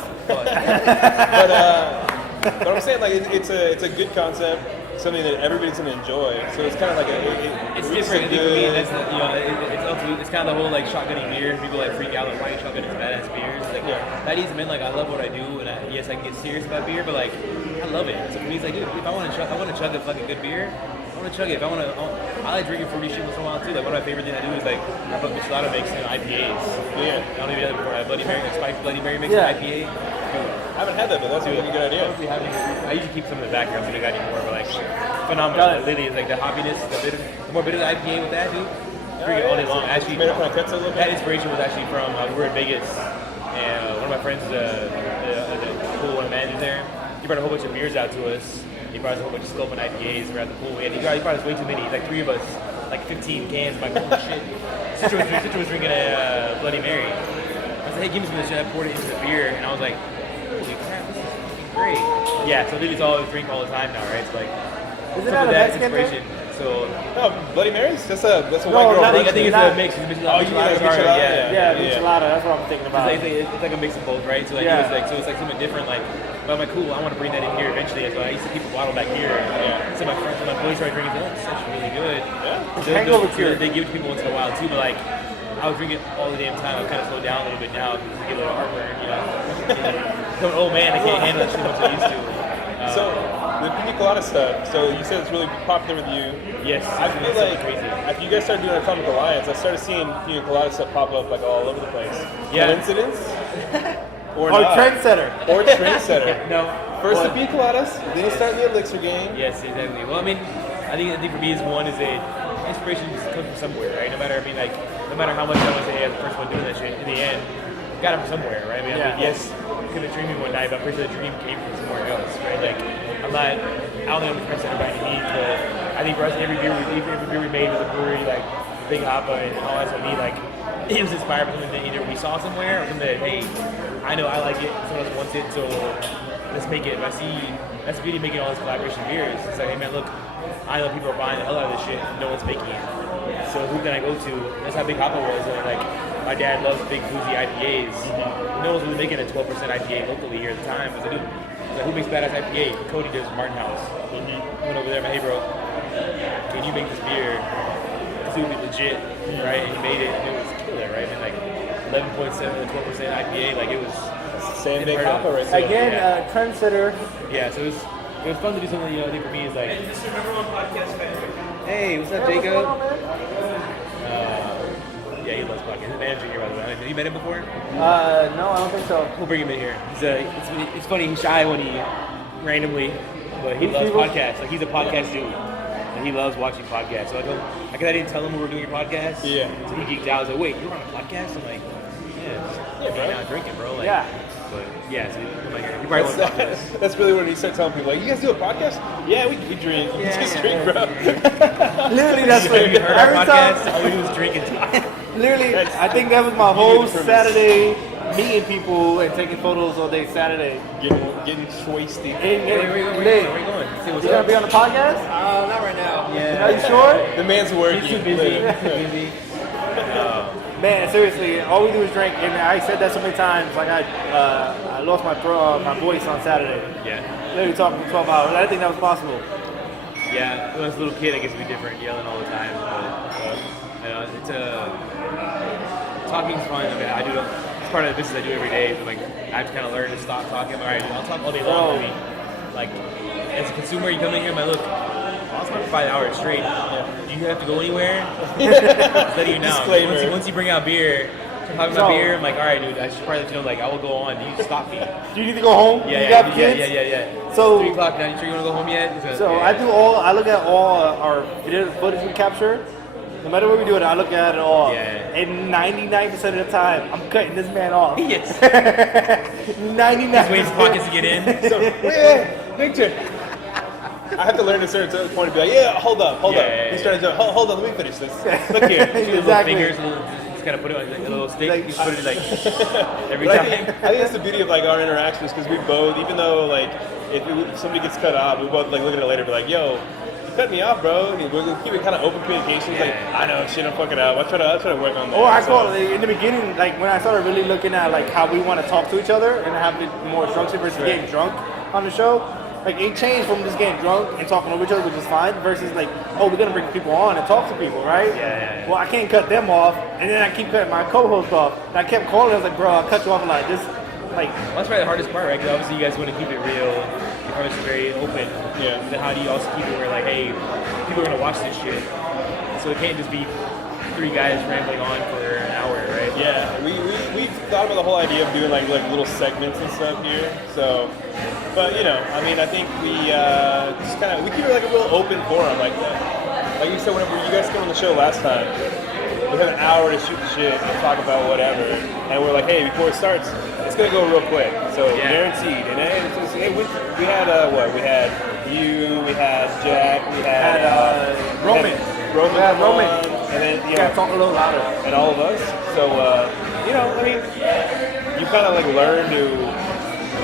But I'm saying like it's a good concept, something that everybody's gonna enjoy. So it's kind of like it's different. I think for me, that's it's kind of the whole like shotgunning beer. People like freak out like why you shotgunning badass beers. Like that needs to mean like I love what I do, and yes, I can get serious about beer, but like I love it. So for me, it's like dude, if I want to chug a fucking good beer. I want to chug it. If I like drinking fruity shit once in a while too. Like one of my favorite things I do is like Michelada makes IPAs. Yeah. I don't even know before. Bloody Mary, spiked Bloody Mary makes an IPA. I haven't had that, but that's a really good idea. I usually keep some in the back here. I don't think I got any more, but like phenomenal. Literally, it's like the hoppiness, the more bitter the IPA with that, dude. Drink it all day long. Actually, made up when I cut it a little bit. that inspiration was actually from we were in Vegas, and one of my friends, the pool one of the managers there, he brought a whole bunch of beers out to us. He brought us a whole bunch of Scope and IPAs around the pool. And he brought us way too many. Like 3 of us, like 15 cans. I'm like, holy shit. Sister was drinking a Bloody Mary. I said, hey, give me some of this shit. I poured it into the beer, and I was like, holy crap, this is fucking great. Yeah, so Lily's all drink all the time now, right? It's like, Is it not a Mexican inspiration. So No, Bloody Marys? That's a white girl. I think it's version. a mix. It's Oh, you mean like michelada? Yeah, michelada. That's what I'm thinking about. It's like a mix of both, right? So like it's like something different. Like, but I'm like, cool. I want to bring that in here eventually. So I used to keep a bottle back here. So my friends, my boys started drinking. Oh, this is actually really good. Hangover cure. They give it to people once in a while too, but like I was drinking all the damn time. I've kind of slowed down a little bit now because I get a little heartburn. I'm an old man. I can't handle that shit as much as I used to. So the pina colada stuff. So you said it's really popular with you. Yes, I feel like after you guys started doing Atomic Alliance, I started seeing pina colada stuff pop up like all over the place. Yeah. Coincidence? Or Or not? trendsetter. Or trendsetter. No. First the pina coladas, then you start the elixir game. Yes, exactly. Well, I mean, I think for me is one is a inspiration just comes from somewhere, right? No matter how much I was say as the first one doing that shit, in the end, got it from somewhere, right? I mean, yes, I could have dreamed one night, but I'm pretty sure the dream came from somewhere else, right? Like, I don't think I'm the person everybody needs, but I think for us, every beer we made was a brewery, like Big Hoppa and all that stuff. Like, it was inspired by something that either we saw somewhere or something that, hey, I know I like it, someone else wants it, so let's make it. But I see that's the beauty of making all these collaboration beers. It's like, hey man, look, I know people are buying the hell out of this shit, no one's making it. So who can I go to? That's how Big Hoppa was. And like, my dad loves big boozy IPAs. No one's really making a 12% IPA locally here at the time. But like, who makes badass IPA? Cody does Martin House. Went over there, hey bro, can you make this beer? This would be legit, right? And he made it, and it was killer, right? I mean, like 11.7 to 12% IPA, like it was Same Big Hoppa right there. Again, trendsetter. Yeah, so it was fun to do something. I think for me is like, Mr. Number One Podcast fan. hey, what's up, What's Jacob? going on, man? Yeah, he loves podcasts. His manager here, by the way. Have you met him before? No, I don't think so. We'll bring him in here. It's funny. He's shy when he randomly, but he loves podcasts. Like he's a podcast dude, and he loves watching podcasts. So I didn't tell him we were doing your podcast. Yeah. So he geeked out. I was like, wait, you're on a podcast? I'm like, yeah, bro. Now drinking, bro. Like, Yeah. But yeah, so I'm like, you probably want to talk to us. That's really when you start telling people, like, you guys do a podcast? Yeah, we drink. We just drink, bro. Literally, that's what Have you heard our every podcast? time. All we do is drink and talk. Literally, I think that was my whole Saturday, meeting people and taking photos all day Saturday. Getting wasted. Where are you going? Lit. See what's You gonna up? be on the podcast? Not right now. Yeah. Are you sure? The man's working. He's too busy. He's too busy. Man, seriously, all we do is drink, and I said that so many times. Like I lost my voice on Saturday. Yeah. Literally talking for 12 hours. I didn't think that was possible. Yeah, when I was a little kid, I guess it'd be different, yelling all the time. But it's talking's fun. I mean, I do. It's part of the business I do every day. But like, I have to kind of learn to stop talking. All right, I'll talk all day long. I mean, like, as a consumer, you come in here, and like, look, I was for 5 hours straight. Do you have to go anywhere? Just letting you know. Disclaimer. Once you bring out beer, talking about beer, I'm like, all right, dude, I should probably let you know, like, I will go on. You stop me. Do you need to go home? Yeah, you yeah, got kids? yeah. So 3 o'clock now. You sure you want to go home yet? So I look at all our video footage we capture. No matter what we do it, I look at it all. Yeah. And 99% of the time, I'm cutting this man off. Yes. 99%. He's waiting for pockets to get in. So, wait, Victor. I have to learn a certain point to be like, yeah, hold up. Yeah. He's trying to hold on, let me finish this. Look here. Shoot Exactly. little fingers, just kind of put it on like a little stick. Like- You just put it like every But time. I think that's the beauty of like our interactions because we both, even though like if somebody gets cut off, we both like look at it later and be like, yo, you cut me off, bro. And we'll keep it kind of open communication. Like, I know, shit, I'm fucking up. I'll try to work on that. Or I call it in the beginning, like when I started really looking at like how we want to talk to each other and have it more structured versus getting drunk on the show. Like it changed from just getting drunk and talking over each other, which is fine, versus like, oh, we're gonna bring people on and talk to people, right? Yeah. Well, I can't cut them off, and then I keep cutting my co-host off. And I kept calling. I was like, bro, I'll cut you off a lot. This, like, Well, that's probably the hardest part, right? Because obviously you guys want to keep it real. Your comments are very open. Yeah. Then how do you also keep it where like, hey, people are gonna watch this shit, so it can't just be 3 guys rambling on for an hour, right? Yeah, we've thought about the whole idea of doing like little segments and stuff here. So, but you know, I mean, I think we just kind of we keep it like a real open forum, like you said, whenever you guys came on the show last time, we had an hour to shoot the shit and talk about whatever, and we're like, hey, before it starts, it's gonna go real quick, so guaranteed. And then we had what? We had you, we had Jack, we had Roman. Roman, We had Roman. and then you gotta talk a little louder. and all of us. So, you know, I mean, you kind of like learn to,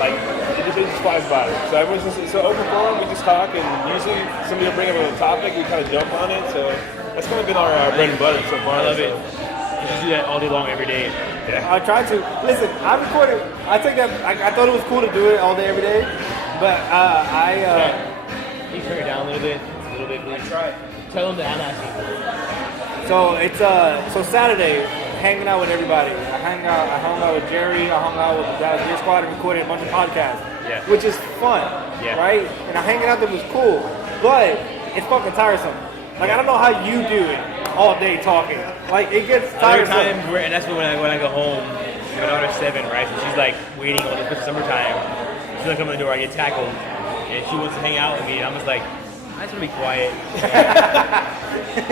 like, it just flies by. So everyone's just, so open forum, we just talk, and usually somebody will bring up a topic, we kind of jump on it. So that's kind of been our bread and butter so far. I love so. it. You should do that all day long, every day. Yeah. I tried to. Listen, I recorded. I think that I thought it was cool to do it all day, every day, but Can you turn it down a little bit? Please. Try it. Tell them that I'm asking. So it's so Saturday, hanging out with everybody. I hung out with Jerry. I hung out with the Dallas Beer Squad and recorded a bunch of podcasts. Yeah. Which is fun. Yeah. Right? And hanging out there was cool, but it's fucking tiresome. Like I don't know how you do it all day talking. Like it gets There are tiresome. times where, and that's when I go home, my daughter's 7, right? So she's like waiting on the summertime. She's like coming to the door, I get tackled, and she wants to hang out with me, and I'm just like, I just want to be quiet.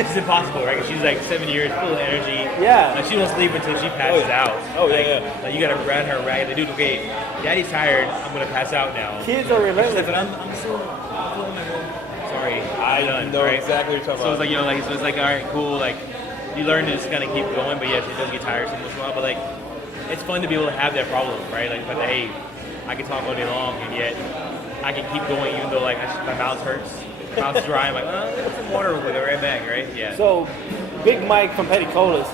It's impossible, right? 'Cause she's like 7 years, full of energy. Yeah. Like she won't sleep until she passes out. Oh, like, yeah. Like you gotta run her ragged. Like, dude, okay, daddy's tired. I'm gonna pass out now. Kids are She's like, relentless. but I'm still in my room. Sorry, I I'm done, know right? exactly what you're talking So about. it's like, you know, like, so it's like, all right, cool, like, you learn to just kind of keep going, but yes, it does get tiresome once in a while, but like, it's fun to be able to have that problem, right? Like, but hey, I can talk all day long, and yet I can keep going even though like my mouth hurts, my mouth's dry. I'm like, get some water with it right back, right? Yeah. So, Big Mike from Petty Colas,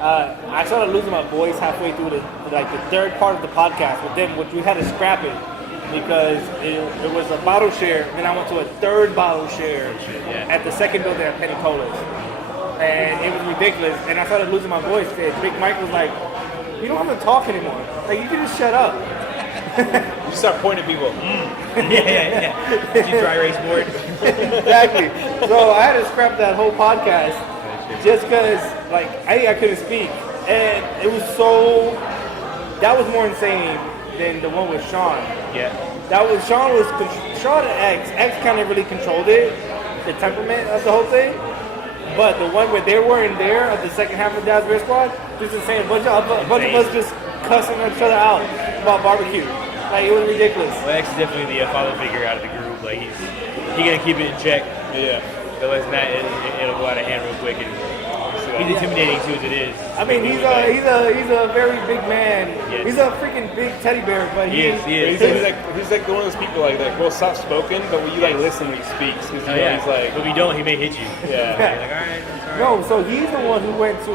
I started losing my voice halfway through the third part of the podcast with them, which we had to scrap it because it was a bottle share, and then I went to a third bottle share at the second building at Petty Colas, and it was ridiculous. And I started losing my voice. And Big Mike was like, "You don't have to talk anymore. Like you can just shut up." You start pointing at people. yeah. Did you dry erase board? Exactly. So I had to scrap that whole podcast just because, like, I couldn't speak, and it was so. That was more insane than the one with Sean. Yeah. Sean and X kind of really controlled it, the temperament of the whole thing. But the one where they weren't there of the second half of Dallas Beer Squad, just insane. A bunch of us just cussing each other out about barbecue. Like it was ridiculous. Well, X is definitely the father figure out of the group. Like he's gonna keep it in check. Yeah. Otherwise, than that, it'll go out of hand real quick. And he's intimidating too as it is. I mean, he's a very big man. Yes. He's a freaking big teddy bear, but He is. He's like one of those people like well soft spoken, but when you like listen when he speaks, because Oh, yeah. he's like But if you don't, he may hit you. yeah. You're like, all right, I'm sorry. no. So he's the one who went to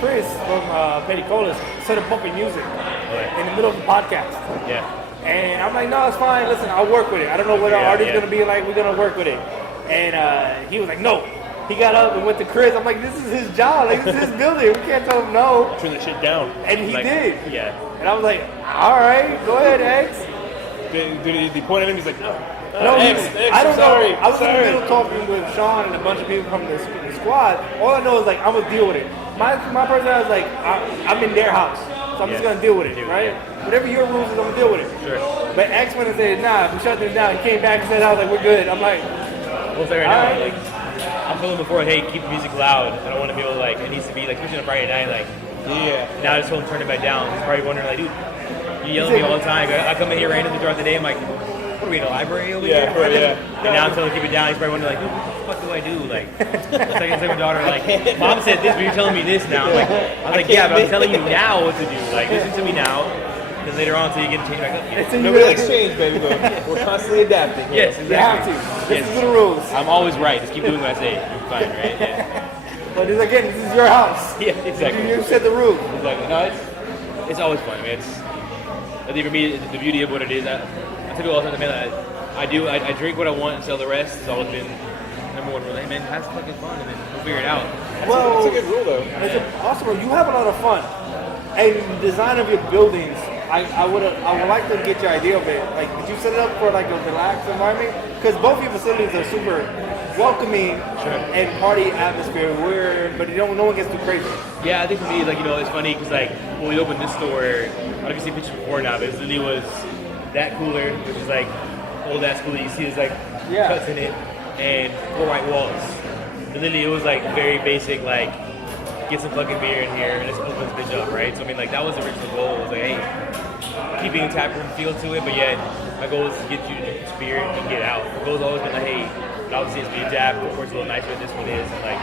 Chris from Petty Colas, started pumping music in the middle of the podcast. Yeah. And I'm like, no, it's fine. Listen, I'll work with it. I don't know what our art is going to be like. We're going to work with it. And he was like, no. He got up and went to Chris. I'm like, this is his job. Like, this is his building. We can't tell him no. Turn that shit down. And he Like, did. Yeah. And I was like, all right, go ahead, X. Dude, he pointed at him. He's like, no. No, I don't sorry, know. I was in sorry. the middle talking with Sean and a bunch of people from the squad. All I know is like I'm gonna deal with it. My personality is like I'm in their house, so I'm just gonna deal with it, right? Whatever your rules is, I'm gonna deal with it. Sure. But X went and said, nah, we shut this down. He came back and said, I was like, we're good. I'm like, We'll say right now, Alright. like, I'm telling before, hey, keep the music loud. I don't want to be able to, like, it needs to be, like, especially on a Friday night, like, now I just told him to turn it back down. He's probably wondering, like, dude, you yell at me all the time. I come in here randomly throughout the day, I'm like, what are we in a library over here? Right, yeah. And now I'm telling him to keep it down. He's probably wondering, like, dude, what the fuck do I do? Like, it's like my daughter, like, mom said this, but you're telling me this now. I'm like, yeah, but I'm telling you now what to do. Like, listen to me now. And later on, until you get to change back up. it's in No, we your exchange, baby. We're constantly adapting. Here. Yes, You have exactly. to. This is the rules. I'm always right. Just keep doing what I say. You're fine, right? Yeah. But this, again, this is your house. Yeah, exactly. You set the rules. Exactly. No, it's always fun. I mean, I think for me, the beauty of what it is. I tell people all the time, man, I drink what I want and sell the rest. It's always been number one rule. Hey, man, have some fucking fun and then we'll figure it out. Well, It's a good rule, though. it's awesome. You have a lot of fun. And the design of your buildings, I would like to get your idea of it. Like, did you set it up for like a relaxed environment? Because both your facilities are super welcoming and party atmosphere. But no one gets too crazy. Yeah, I think for me, like, it's funny because, like, when we opened this store, I don't know if you've seen pictures before now, but it literally was that cooler, which is like old ass cooler. You see there's like cuts in it and 4 white walls. And literally it was like very basic, like, get some fucking beer in here and let's open this bitch up, right? So I mean, like, that was the original goal. It was like, hey, keeping a tap room feel to it, but yet my goal is to get you to drink this beer and get out. The goal's always been like, hey, obviously it's being tap, of course it's a little nicer than this one is, and like,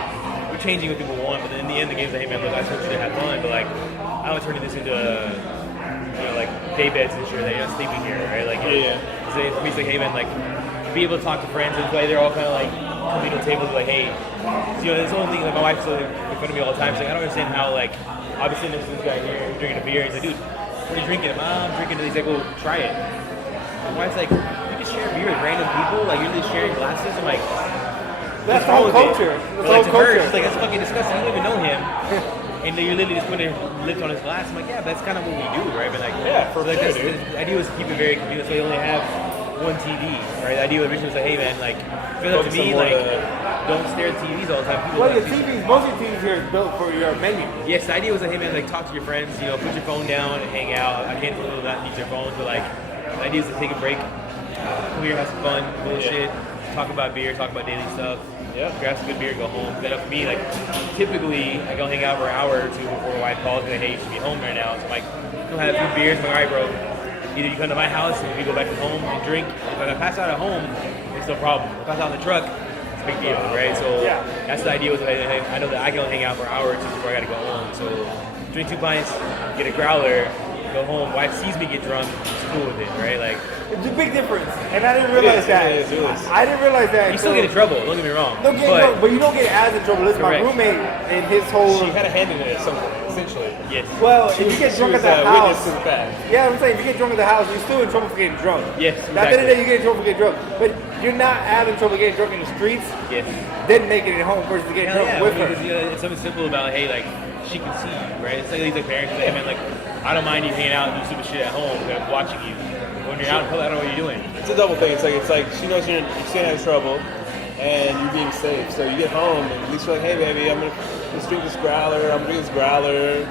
we're changing what people want, but then in the end the game's like, hey man, look, I just want you to have fun, but like, I don't turning this into like day beds and shit, that you're not sleeping here, right? Like, for me it's like, hey man, like, be able to talk to friends and play, they're all kind of like communal tables, like, hey, this whole thing, like, my wife's like in front of me all the time, saying, I don't understand how, like, I'll be sitting next to this guy here drinking a beer, he's like, dude, what are you drinking? I'm drinking it. He's like, well, try it. My wife's like, you can share beer with random people, like, you're just sharing glasses. I'm like, That's the whole culture. But like, to her, she's like, that's fucking disgusting. You don't even know him. And you're literally just putting lips on his glass. I'm like, yeah, but that's kind of what we do, right? But like, For like, sure, the idea was to keep it very convenient, so you only have one TV, right? The idea originally was like, hey man, like, feel up to me, like, don't stare at TVs all the time. People Well, like your TVs, most of your TVs here is built for your menu. Yes, the idea was like, hey man, like, talk to your friends, put your phone down and hang out. I can't really not use your phone, but like, the idea is to take a break, come here, have some fun, bullshit, talk about beer, talk about daily stuff. Grab some good beer, go home. Then for me, like, typically I go hang out for an hour or two before my wife calls me, like, hey, you should be home right now. So I'm like, go have a few beers. I'm like, all right, bro. Either you come to my house and we go back to home and drink. If I pass out at home, it's no problem. If I pass out in the truck, it's a big deal, right? So that's the idea. Was like, I know that I can only hang out for an hour or two before I gotta go home. So drink 2 pints, get a growler, go home. Wife sees me get drunk, she's cool with it, right? Like, It's a big difference, and I didn't realize that. It is. I didn't realize that. you still get in trouble. Don't get me wrong. But you don't get as in trouble. Listen, my Correct. roommate and his whole. She had a hand in it at some point, essentially. Yes. Well, if you get drunk at the house, witness to the fact. yeah, I'm saying if you get drunk at the house, you're still in trouble for getting drunk. Yes, At the end of the exactly. day, you get in trouble for getting drunk, but you're not having trouble getting drunk in the streets. Yes. Then making it home versus getting Hell drunk yeah, with because, her. it's something simple about, hey, like, she can see you, right? It's like these like parents say, hey, man, like, I don't mind you hanging out and doing stupid shit at home, but I'm watching you. When you're out in public, I don't know what you're doing. It's a double thing. It's like she knows you're staying out of trouble, and you're being safe. So you get home, and at least you're like, hey, baby, let's drink this growler. I'm drinking this growler.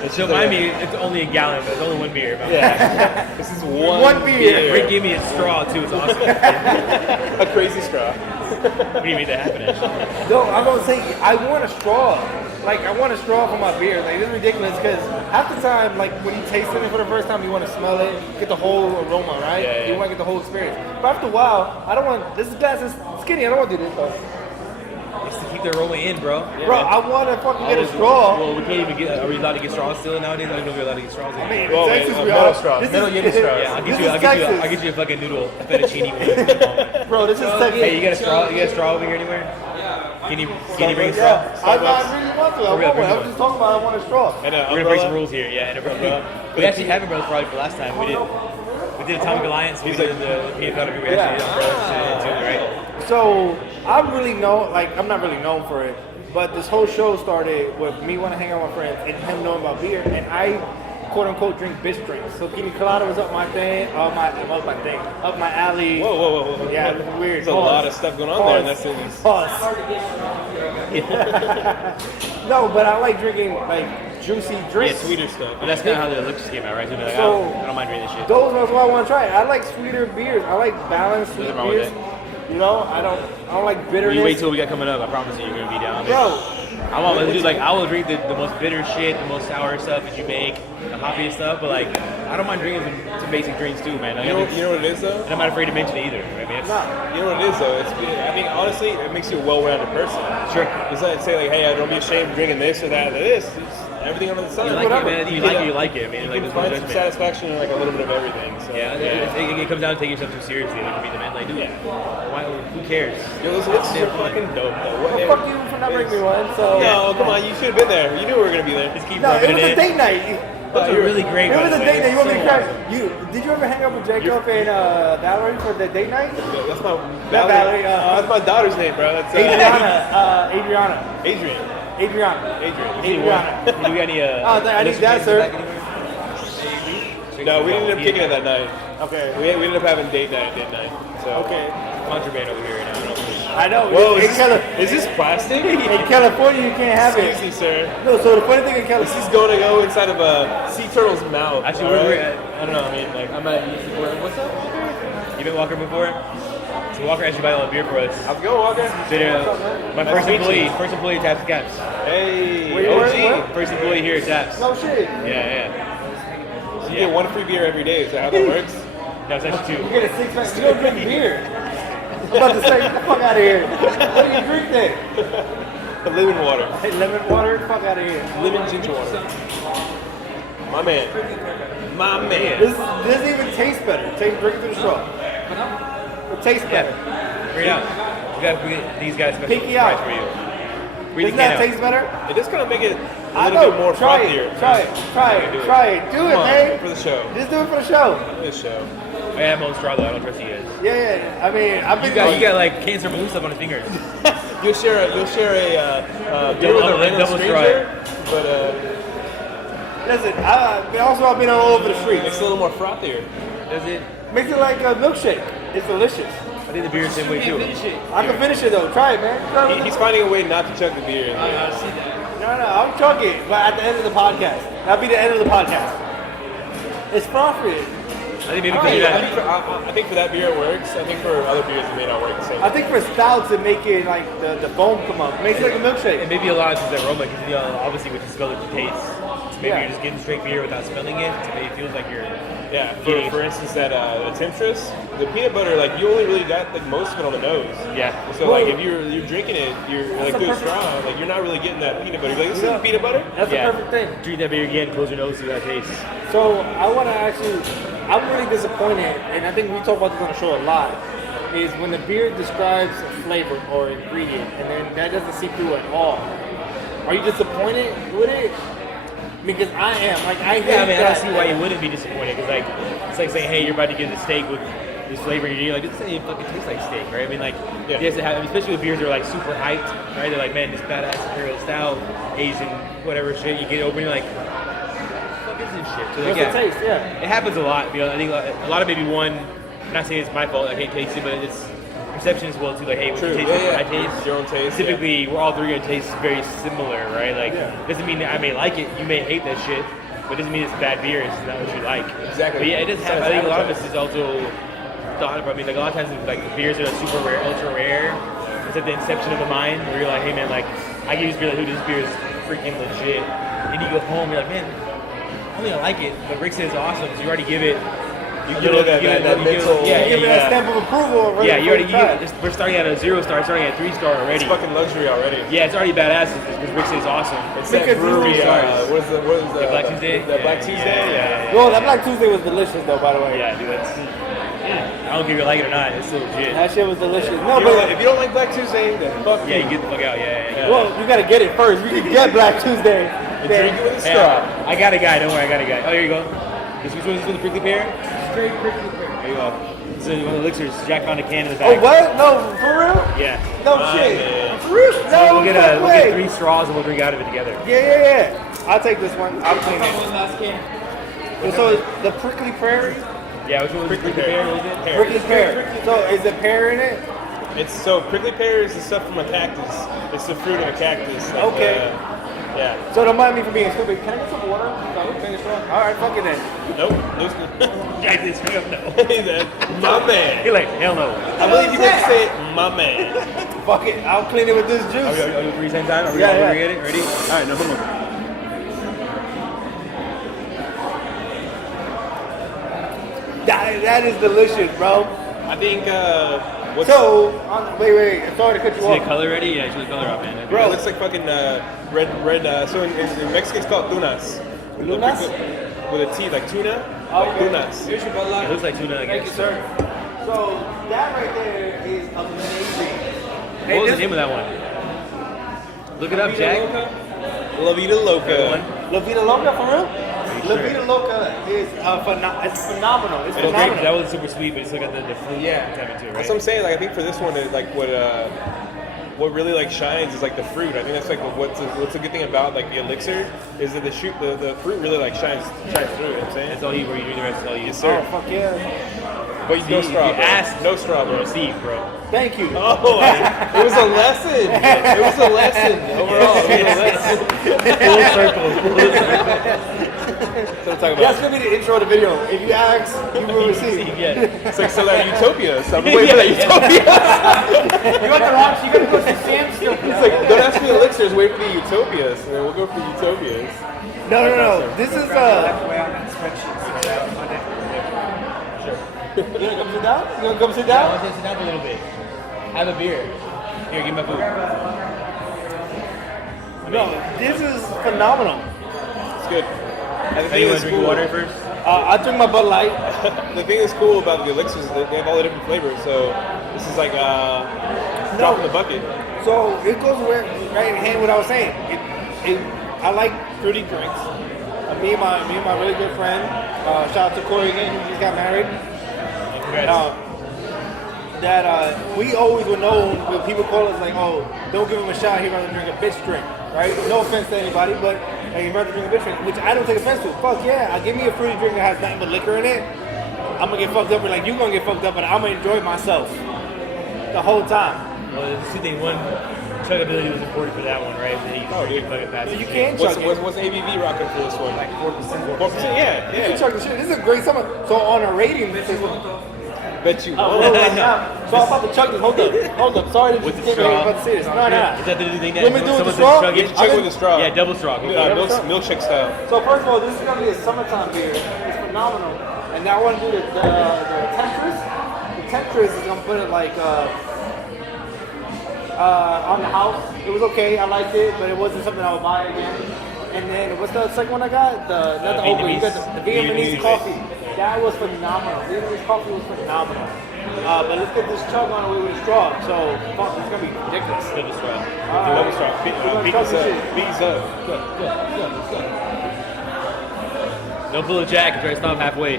And So mind me, it's only a gallon, but it's only one beer. But Yeah. This is one beer. Rick gave me a straw too. It's awesome. A crazy straw. What do you make that happen? Actually? No, I'm gonna say I want a straw. Like I want a straw for my beer. Like it's ridiculous because half the time, like when you taste it for the first time, you want to smell it, get the whole aroma, right? Yeah. You want to get the whole experience. But after a while, I don't want. This glass is skinny. I don't want to do this though. It's to keep the aroma in, bro. Bro, I want to fucking get a straw. Well, we can't even get. Are we allowed to get straws still nowadays? I didn't know we were allowed to get straws. I mean, Well, in Texas, wait, we metal are. straws. This Metal is- unit straws. Yeah, I'll This get you. is Texas. I'll get you a fucking noodle, a fettuccine one. Bro, this is Texas. Hey, you got a straw? You got a straw over here anywhere? Can you bring a straw? Yeah, I really want to. I Hurry up, want one. I bring was just talking about I want a straw. And We're gonna break some rules here, yeah. And we actually have umbrellas probably for last time. We did Atomic Alliance. We did the peanut butter. We actually did umbrellas too, right? So I'm really known, like I'm not really known for it, but this whole show started with me wanting to hang out with my friends and him knowing about beer, and I quote unquote drink bitch drinks. So pina colada was up my thing, up my alley. Whoa. Yeah, it was weird. There's a lot of stuff going on there in that sentence. Pause. No, but I like drinking like juicy Yeah, drinks. sweeter stuff. But that's kind of how the Olympics came out, right? So, like, So- I don't mind drinking this shit. Those are what I want to try. I like sweeter beers. I like balanced sweet Nothing wrong with beers. You know, I don't like bitterness. You wait till we got coming up. I promise you, you're gonna be down. Bro, I want to do like I will drink the most bitter shit, the most sour stuff that you make, the hoppiest stuff. But like, I don't mind drinking some basic drinks too, man. Like, You know what it is though? and I'm not afraid to mention it either. I mean, it's, You know what it is though? I think honestly, it makes you a well-rounded person. Sure. It's like say like, hey, I don't be ashamed of drinking this or that or this. It's everything under the sun. You like whatever. it, man. You like it, you like it. I mean, You like, can there's no find some judgment. satisfaction in like a little bit of everything. So, Yeah, it comes down to taking yourself too seriously. Like, be the man, like, dude, why, who cares? Yo, this is fucking dope though. What well, fuck you for not bringing me one. So No, come on, you should have been there. You knew we were gonna be there. Just keep no, it rubbing was it a in. date night. Those are really great. It by was the a way. date night. You want me to So cry? awesome. Did you ever hang out with Jacob and Valerie for the date night? That's my Valerie, that's my daughter's name, bro. That's Adriana. Adrian. Adriana. Do we got any? I need that, sir. No, we ended up kicking it that night. Okay. We ended up having date night. So Okay. Contraband over here right now. I know. Whoa, in is this plastic? California, you can't have Excuse it. me, sir. No, so the funny thing in This California. is going to go inside of a sea turtle's mouth. Actually, all we're right? I don't know. I mean, like, I'm at. What's up, Walker? You been Walker before? So Walker actually bought a beer for us. How's it going, Walker? My Nice to meet you. first employee at Taps Caps. Hey, Where you working, OG. where? First employee here at Taps. No shit. Yeah. So you get one free beer every day. Is that how that works? No, it's actually You two. get a 6-pack. You don't drink beer. I'm about to say, get the fuck out of here. What do you drink then? The lemon water. Hey, lemon water? Fuck out of here. Lemon ginger water. My man. My man. This even tastes better. Drink it through the straw. It tastes better. Bring it out. We got these guys special Pinky out. surprise for you. Bring Doesn't the can that out. taste better? It just gonna make it a I little know. bit more Try frothier. it. Try it. Do Come it, on, man. for the show. Just do it for the show. For the show. I have my own straw though. I don't trust you guys. Yeah. I mean, I've been. You got like cancer balloon stuff on his fingers. You'll share a beer with a random double stranger, but Listen, I've been all over the streets. it's a little more frothier. Does it? Makes it like a milkshake. It's delicious. I think the beer is the same way too. I can finish it though. Try it, man. Try it. He's finding a way not to chug the beer. No, I'll chug it, but at the end of the podcast. That'll be the end of the podcast. It's frothy. I think maybe I because you're think, not. I think for that beer it works. I think for other beers it may not work the same. I think for stouts it make it like the foam come up. It makes it like a milkshake. And maybe a lot of it's the aroma because obviously with the smell it tastes. So maybe Yeah. you're just getting straight beer without smelling it. So maybe it feels like you're. Yeah, for instance, that Temptress, the peanut butter, like you only really got like most of it on the nose. Yeah. So like if you're drinking it, you're like a through a perfect- straw, like you're not really getting that peanut butter. You're like, this is peanut butter. That's Yeah. the perfect thing. Drink that beer again, close your nose, see how that tastes. So I want to actually, I'm really disappointed, and I think we talk about this on the show a lot, is when the beer describes a flavor or ingredient, and then that doesn't seep through at all. Are you disappointed with it? Because I am. Like I hate Yeah, I mean, I that. don't see why you wouldn't be disappointed because like it's like saying, hey, you're about to get the steak with this flavor, and you're like, this doesn't even fucking taste like steak, right? I mean, like, Yeah. yes, it has, especially with beers that are like super hyped, right? They're like, man, this badass imperial stout, Asian, whatever shit. You get it open, you're like, what the fuck is this shit? So like, What's the taste? Yeah. it happens a lot. You know, I think a lot of maybe one. I'm not saying it's my fault. I can't taste it, but it's perception as well too. Like, hey, what True. you taste, Yeah, what I yeah. taste. Your own taste, Typically, we're all three gonna taste very similar, right? Like, doesn't mean that I may like it. You may hate that shit, but doesn't mean it's bad beer. It's not what you like. Exactly. But yeah, it does have. I think a lot of this is also thought about. I mean, like a lot of times, like beers that are super rare, ultra rare. It's at the inception of the mind where you're like, hey man, like I can use beer. Like, dude, this beer is freaking legit. And you go home, you're like, man, I don't think I like it, but Rick says it's awesome, so you already give it. You give it that mental- yeah, Give it a stamp of approval. Right yeah, you already. before try it. We're starting at a 0-star, starting at a 3-star already. It's fucking luxury already. Yeah, it's already badass because Rick says it's awesome. It's Because that brewery. three stars. What is the Black Tuesday? The Black Tuesday. Yeah. Well, that Black Tuesday was delicious though, by the way. Yeah, dude, that's. I don't care if you like it or not. It's so legit. That shit was delicious. No, If you don't like Black Tuesday, then fuck Yeah, you. you get the fuck out. Yeah. well, you gotta get it first. We can get Black Tuesday. Drink it with a straw. Yeah, I got a guy. Don't worry, I got a guy. Oh, here you go. Which one is this with the prickly pear? Straight prickly pear. There you go. This is one of the elixirs. Jack found a can in the Oh, back. what? No, for real? Yeah. No shit. For real? No, We'll get no we'll way. get 3 straws and we'll drink out of it together. Yeah. I'll take this one. I'll clean it. So it's the prickly prairie? Yeah, which one was Prickly Prickly pear. Pear? What was it? Pear. Prickly pear. So is the pear in it? It's so prickly pear is the stuff from a cactus. It's the fruit of a cactus. Like, Okay. Yeah. So don't mind me for being stupid. Can I get some water? All right, fuck it then. Nope. No. Jack did straight up no. He's that my man. You're like, hell no. I believe you meant to say it, my man. Fuck it. I'll clean it with this Are juice. we 3 cents time? Are we Yeah, all yeah. gonna get it? Ready? All right, no, hold on. That is delicious, bro. I think what's So, wait. Sorry to cut you See the off. color ready? Yeah, show the color off, man. bro, it looks like fucking red. So in Mexican it's called tunas. Lunas? With a T, like tuna. Like Okay. tunas. Here's your Bud Light. It looks like tuna, I Thank you, guess. sir. So, that right there is amazing. What was the name of that one? Look it up, Jack. La Vida Loca. La Vida Loca, for real? La sure? Vida Loca is it's phenomenal. It's It was great 'cause phenomenal. that wasn't super sweet, but you still got the fruit Yeah, content to it, right? that's what I'm saying. Like I think for this one, it, like what really like shines is like the fruit. I think that's like what's a good thing about like the elixir is that the fruit really like shines through. You know what I'm saying? That's all you were doing. The rest is all you. Yes, sir. Oh, fuck yeah. But no If straw. you bro. asked, no straw, bro. receive, bro. Thank you. Oh, it was a lesson. It was a lesson overall. It was a lesson. Full circle. So I'm talking about. That's gonna be the intro of the video. If you ask, you will receive. Yeah. It's like so that utopia. So I'm waiting for that utopia. You got to watch. You got to go to Sam's still. It's like don't ask me elixirs. Wait for the utopias. And then we'll go for the utopias. No. This is Way on that spreadsheet. So that on it. You gonna come sit down? You gonna come sit I down? want you to sit down for a little bit. Have a beer. Here, give me my food. No, this is phenomenal. It's good. And the Hey, you thing want is to drink cool. water first? I took my Bud Light. The thing that's cool about the elixirs is that they have all the different flavors. So this is like drop in the bucket. So it goes right in hand with what I was saying. I like fruity drinks. Me and my really good friend, shout out to Corey again, who just got married. Congrats. We always were known when people call us like, oh, don't give him a shot, he'd rather drink a bitch drink, right? No offense to anybody, but he'd rather drink a bitch drink, which I don't take offense to. Fuck yeah, give me a fruity drink that has nothing but liquor in it. I'm gonna get fucked up, and like you gonna get fucked up, but I'm gonna enjoy myself the whole time. Well, there's two things. One, chuggability was important for that one, right? You Oh, dude. fucking fast. So you can What's chug it. what's ABV rocking for this one? Like 4%. 4%. Yeah, You can yeah. chug the shit. This is a great summer. So on a rating, this is Bet you Oh, won't. right now. So I'm about to chug this. Hold up. Sorry to With just the get ready. I'm straw. about to say this. No. Is that the thing that You want me to do it with the someone straw? said chug You it? should check with the straw. Yeah, double straw. Milkshake style. So first of all, this is gonna be a summertime beer. It's phenomenal. And now I want to do the Tetris. The Tetris is gonna put it like on the house. It was okay. I liked it, but it wasn't something I would buy again. And then what's the second one I got? Not the Open. You got the Vietnamese coffee. That was phenomenal. Vietnamese coffee was phenomenal. But let's get this chug on the way with a straw. So fuck, it's gonna be ridiculous. Double straw. Double straw. Beat these up. Beat these up. Don't pull a jack and try to stop halfway.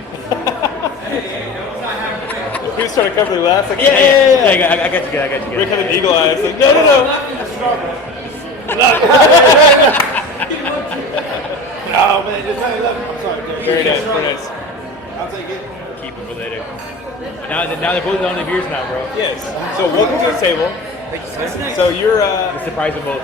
He was trying to cover the last. Like, I got you good. Rick had an eagle eye. It's like, no. Oh man, just let me. I'm sorry. Derek. Very nice. I'll take it. Keep it for later. Now they're both on the beers now, bro. Yes. So welcome to the table. Thank you, sir. So you're It's surprise them both.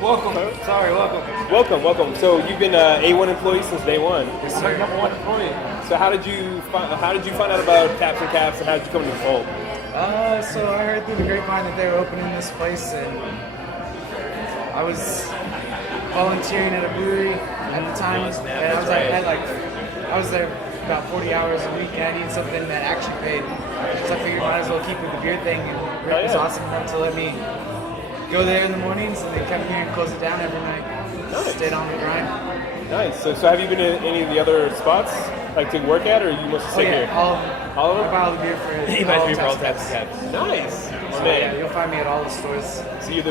Welcome. Sorry, welcome. welcome. So you've been an A1 employee since day one. I'm our number one employee. So how did you find out about Taps and Caps, and how did you come to the fold? So I heard through the grapevine that they were opening this place, and I was volunteering at a brewery at the time, Oh, snap, and I was that's right. I was there about 40 hours a week, and I needed something that actually paid. So I figured might as well keep with the beer thing, and Rick was yeah. awesome enough to let me go there in the mornings, and they kept me here and close it down every night. Nice. Stayed on the grind. Nice. So have you been to any of the other spots like to work at, or you must stay here? All of them. I buy all the beer for He buys beer for all Taps taps and and Caps. taps. Nice. So, Man. yeah, you'll find me at all the stores. So you're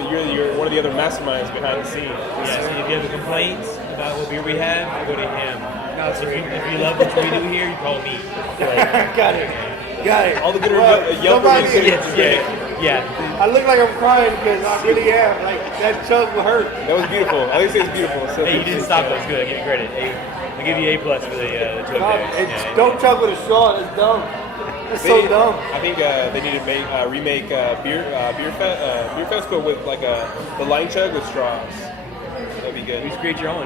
one of the other masterminds behind the scenes. Yeah, so if you have a complaint about what beer we have, go to him. No, it's great. If you love what we do here, you call me. Like, Got it. All the good Well, Yelp somebody- reviews. yeah. I look like I'm crying because I really am. Like that chug will hurt. That was beautiful. At least it was beautiful. So Hey, you didn't stop. That was good. I give you credit. Hey, I'll give you A plus for the chug God, there. it's, don't chug with a straw. That's dumb. That's so dumb. I think they need to remake beer fest, but with like the line chug with straws. That'd be good. You just create your own.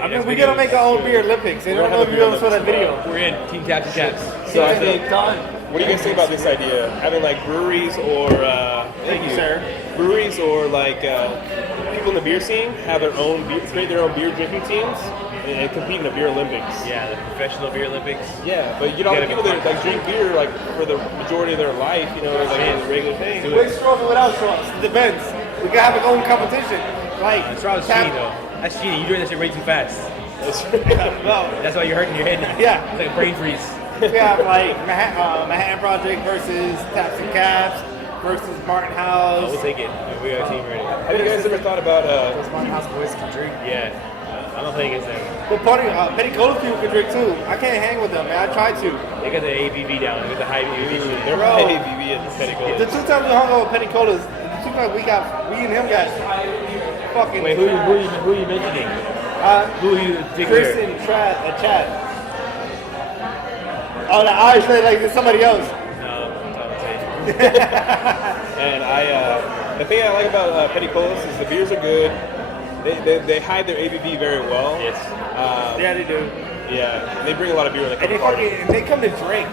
I mean, we're gonna make our own beer Olympics. I don't know if you ever saw that video. We're in Team Caps and Caps. So I think, done. what do you guys think about this idea? Having like breweries or Thank you, sir. breweries or like people in the beer scene have their own create their own beer drinking teams and compete in the beer Olympics. Yeah, the professional beer Olympics. Yeah, but you know, gotta people be that like drink beer like for the majority of their life, you know, like a regular thing. With straws or without straws, it depends. We can have our own competition. Like Straws cheating though. That's cheating. You're doing that shit way too fast. No. That's why you're hurting your head now. Yeah. It's like a brain freeze. We have like Manhattan Project versus Taps and Caps versus Martin House. We'll take it. We got a team ready. Have you guys ever thought about Those Martin House boys can drink. Yeah. I'm not playing against them. But Petty Cola people can drink too. I can't hang with them, man. I tried to. They got the ABV down. They got the high ABV shit. they're Bro. high ABV at this Petty Cola? The 2 times we hung out with Petty Colas, the 2 times we and him got fucking. Wait, who are you mentioning? Who are you thinking? Chris and Chad. Oh, the Irish play like it's somebody else. No, I'm talking about And the thing I like about Petty Colas is the beers are good. They hide their ABV very well. Yes. Yeah, they do. Yeah, they bring a lot of beer when they And come to party. they come to drink.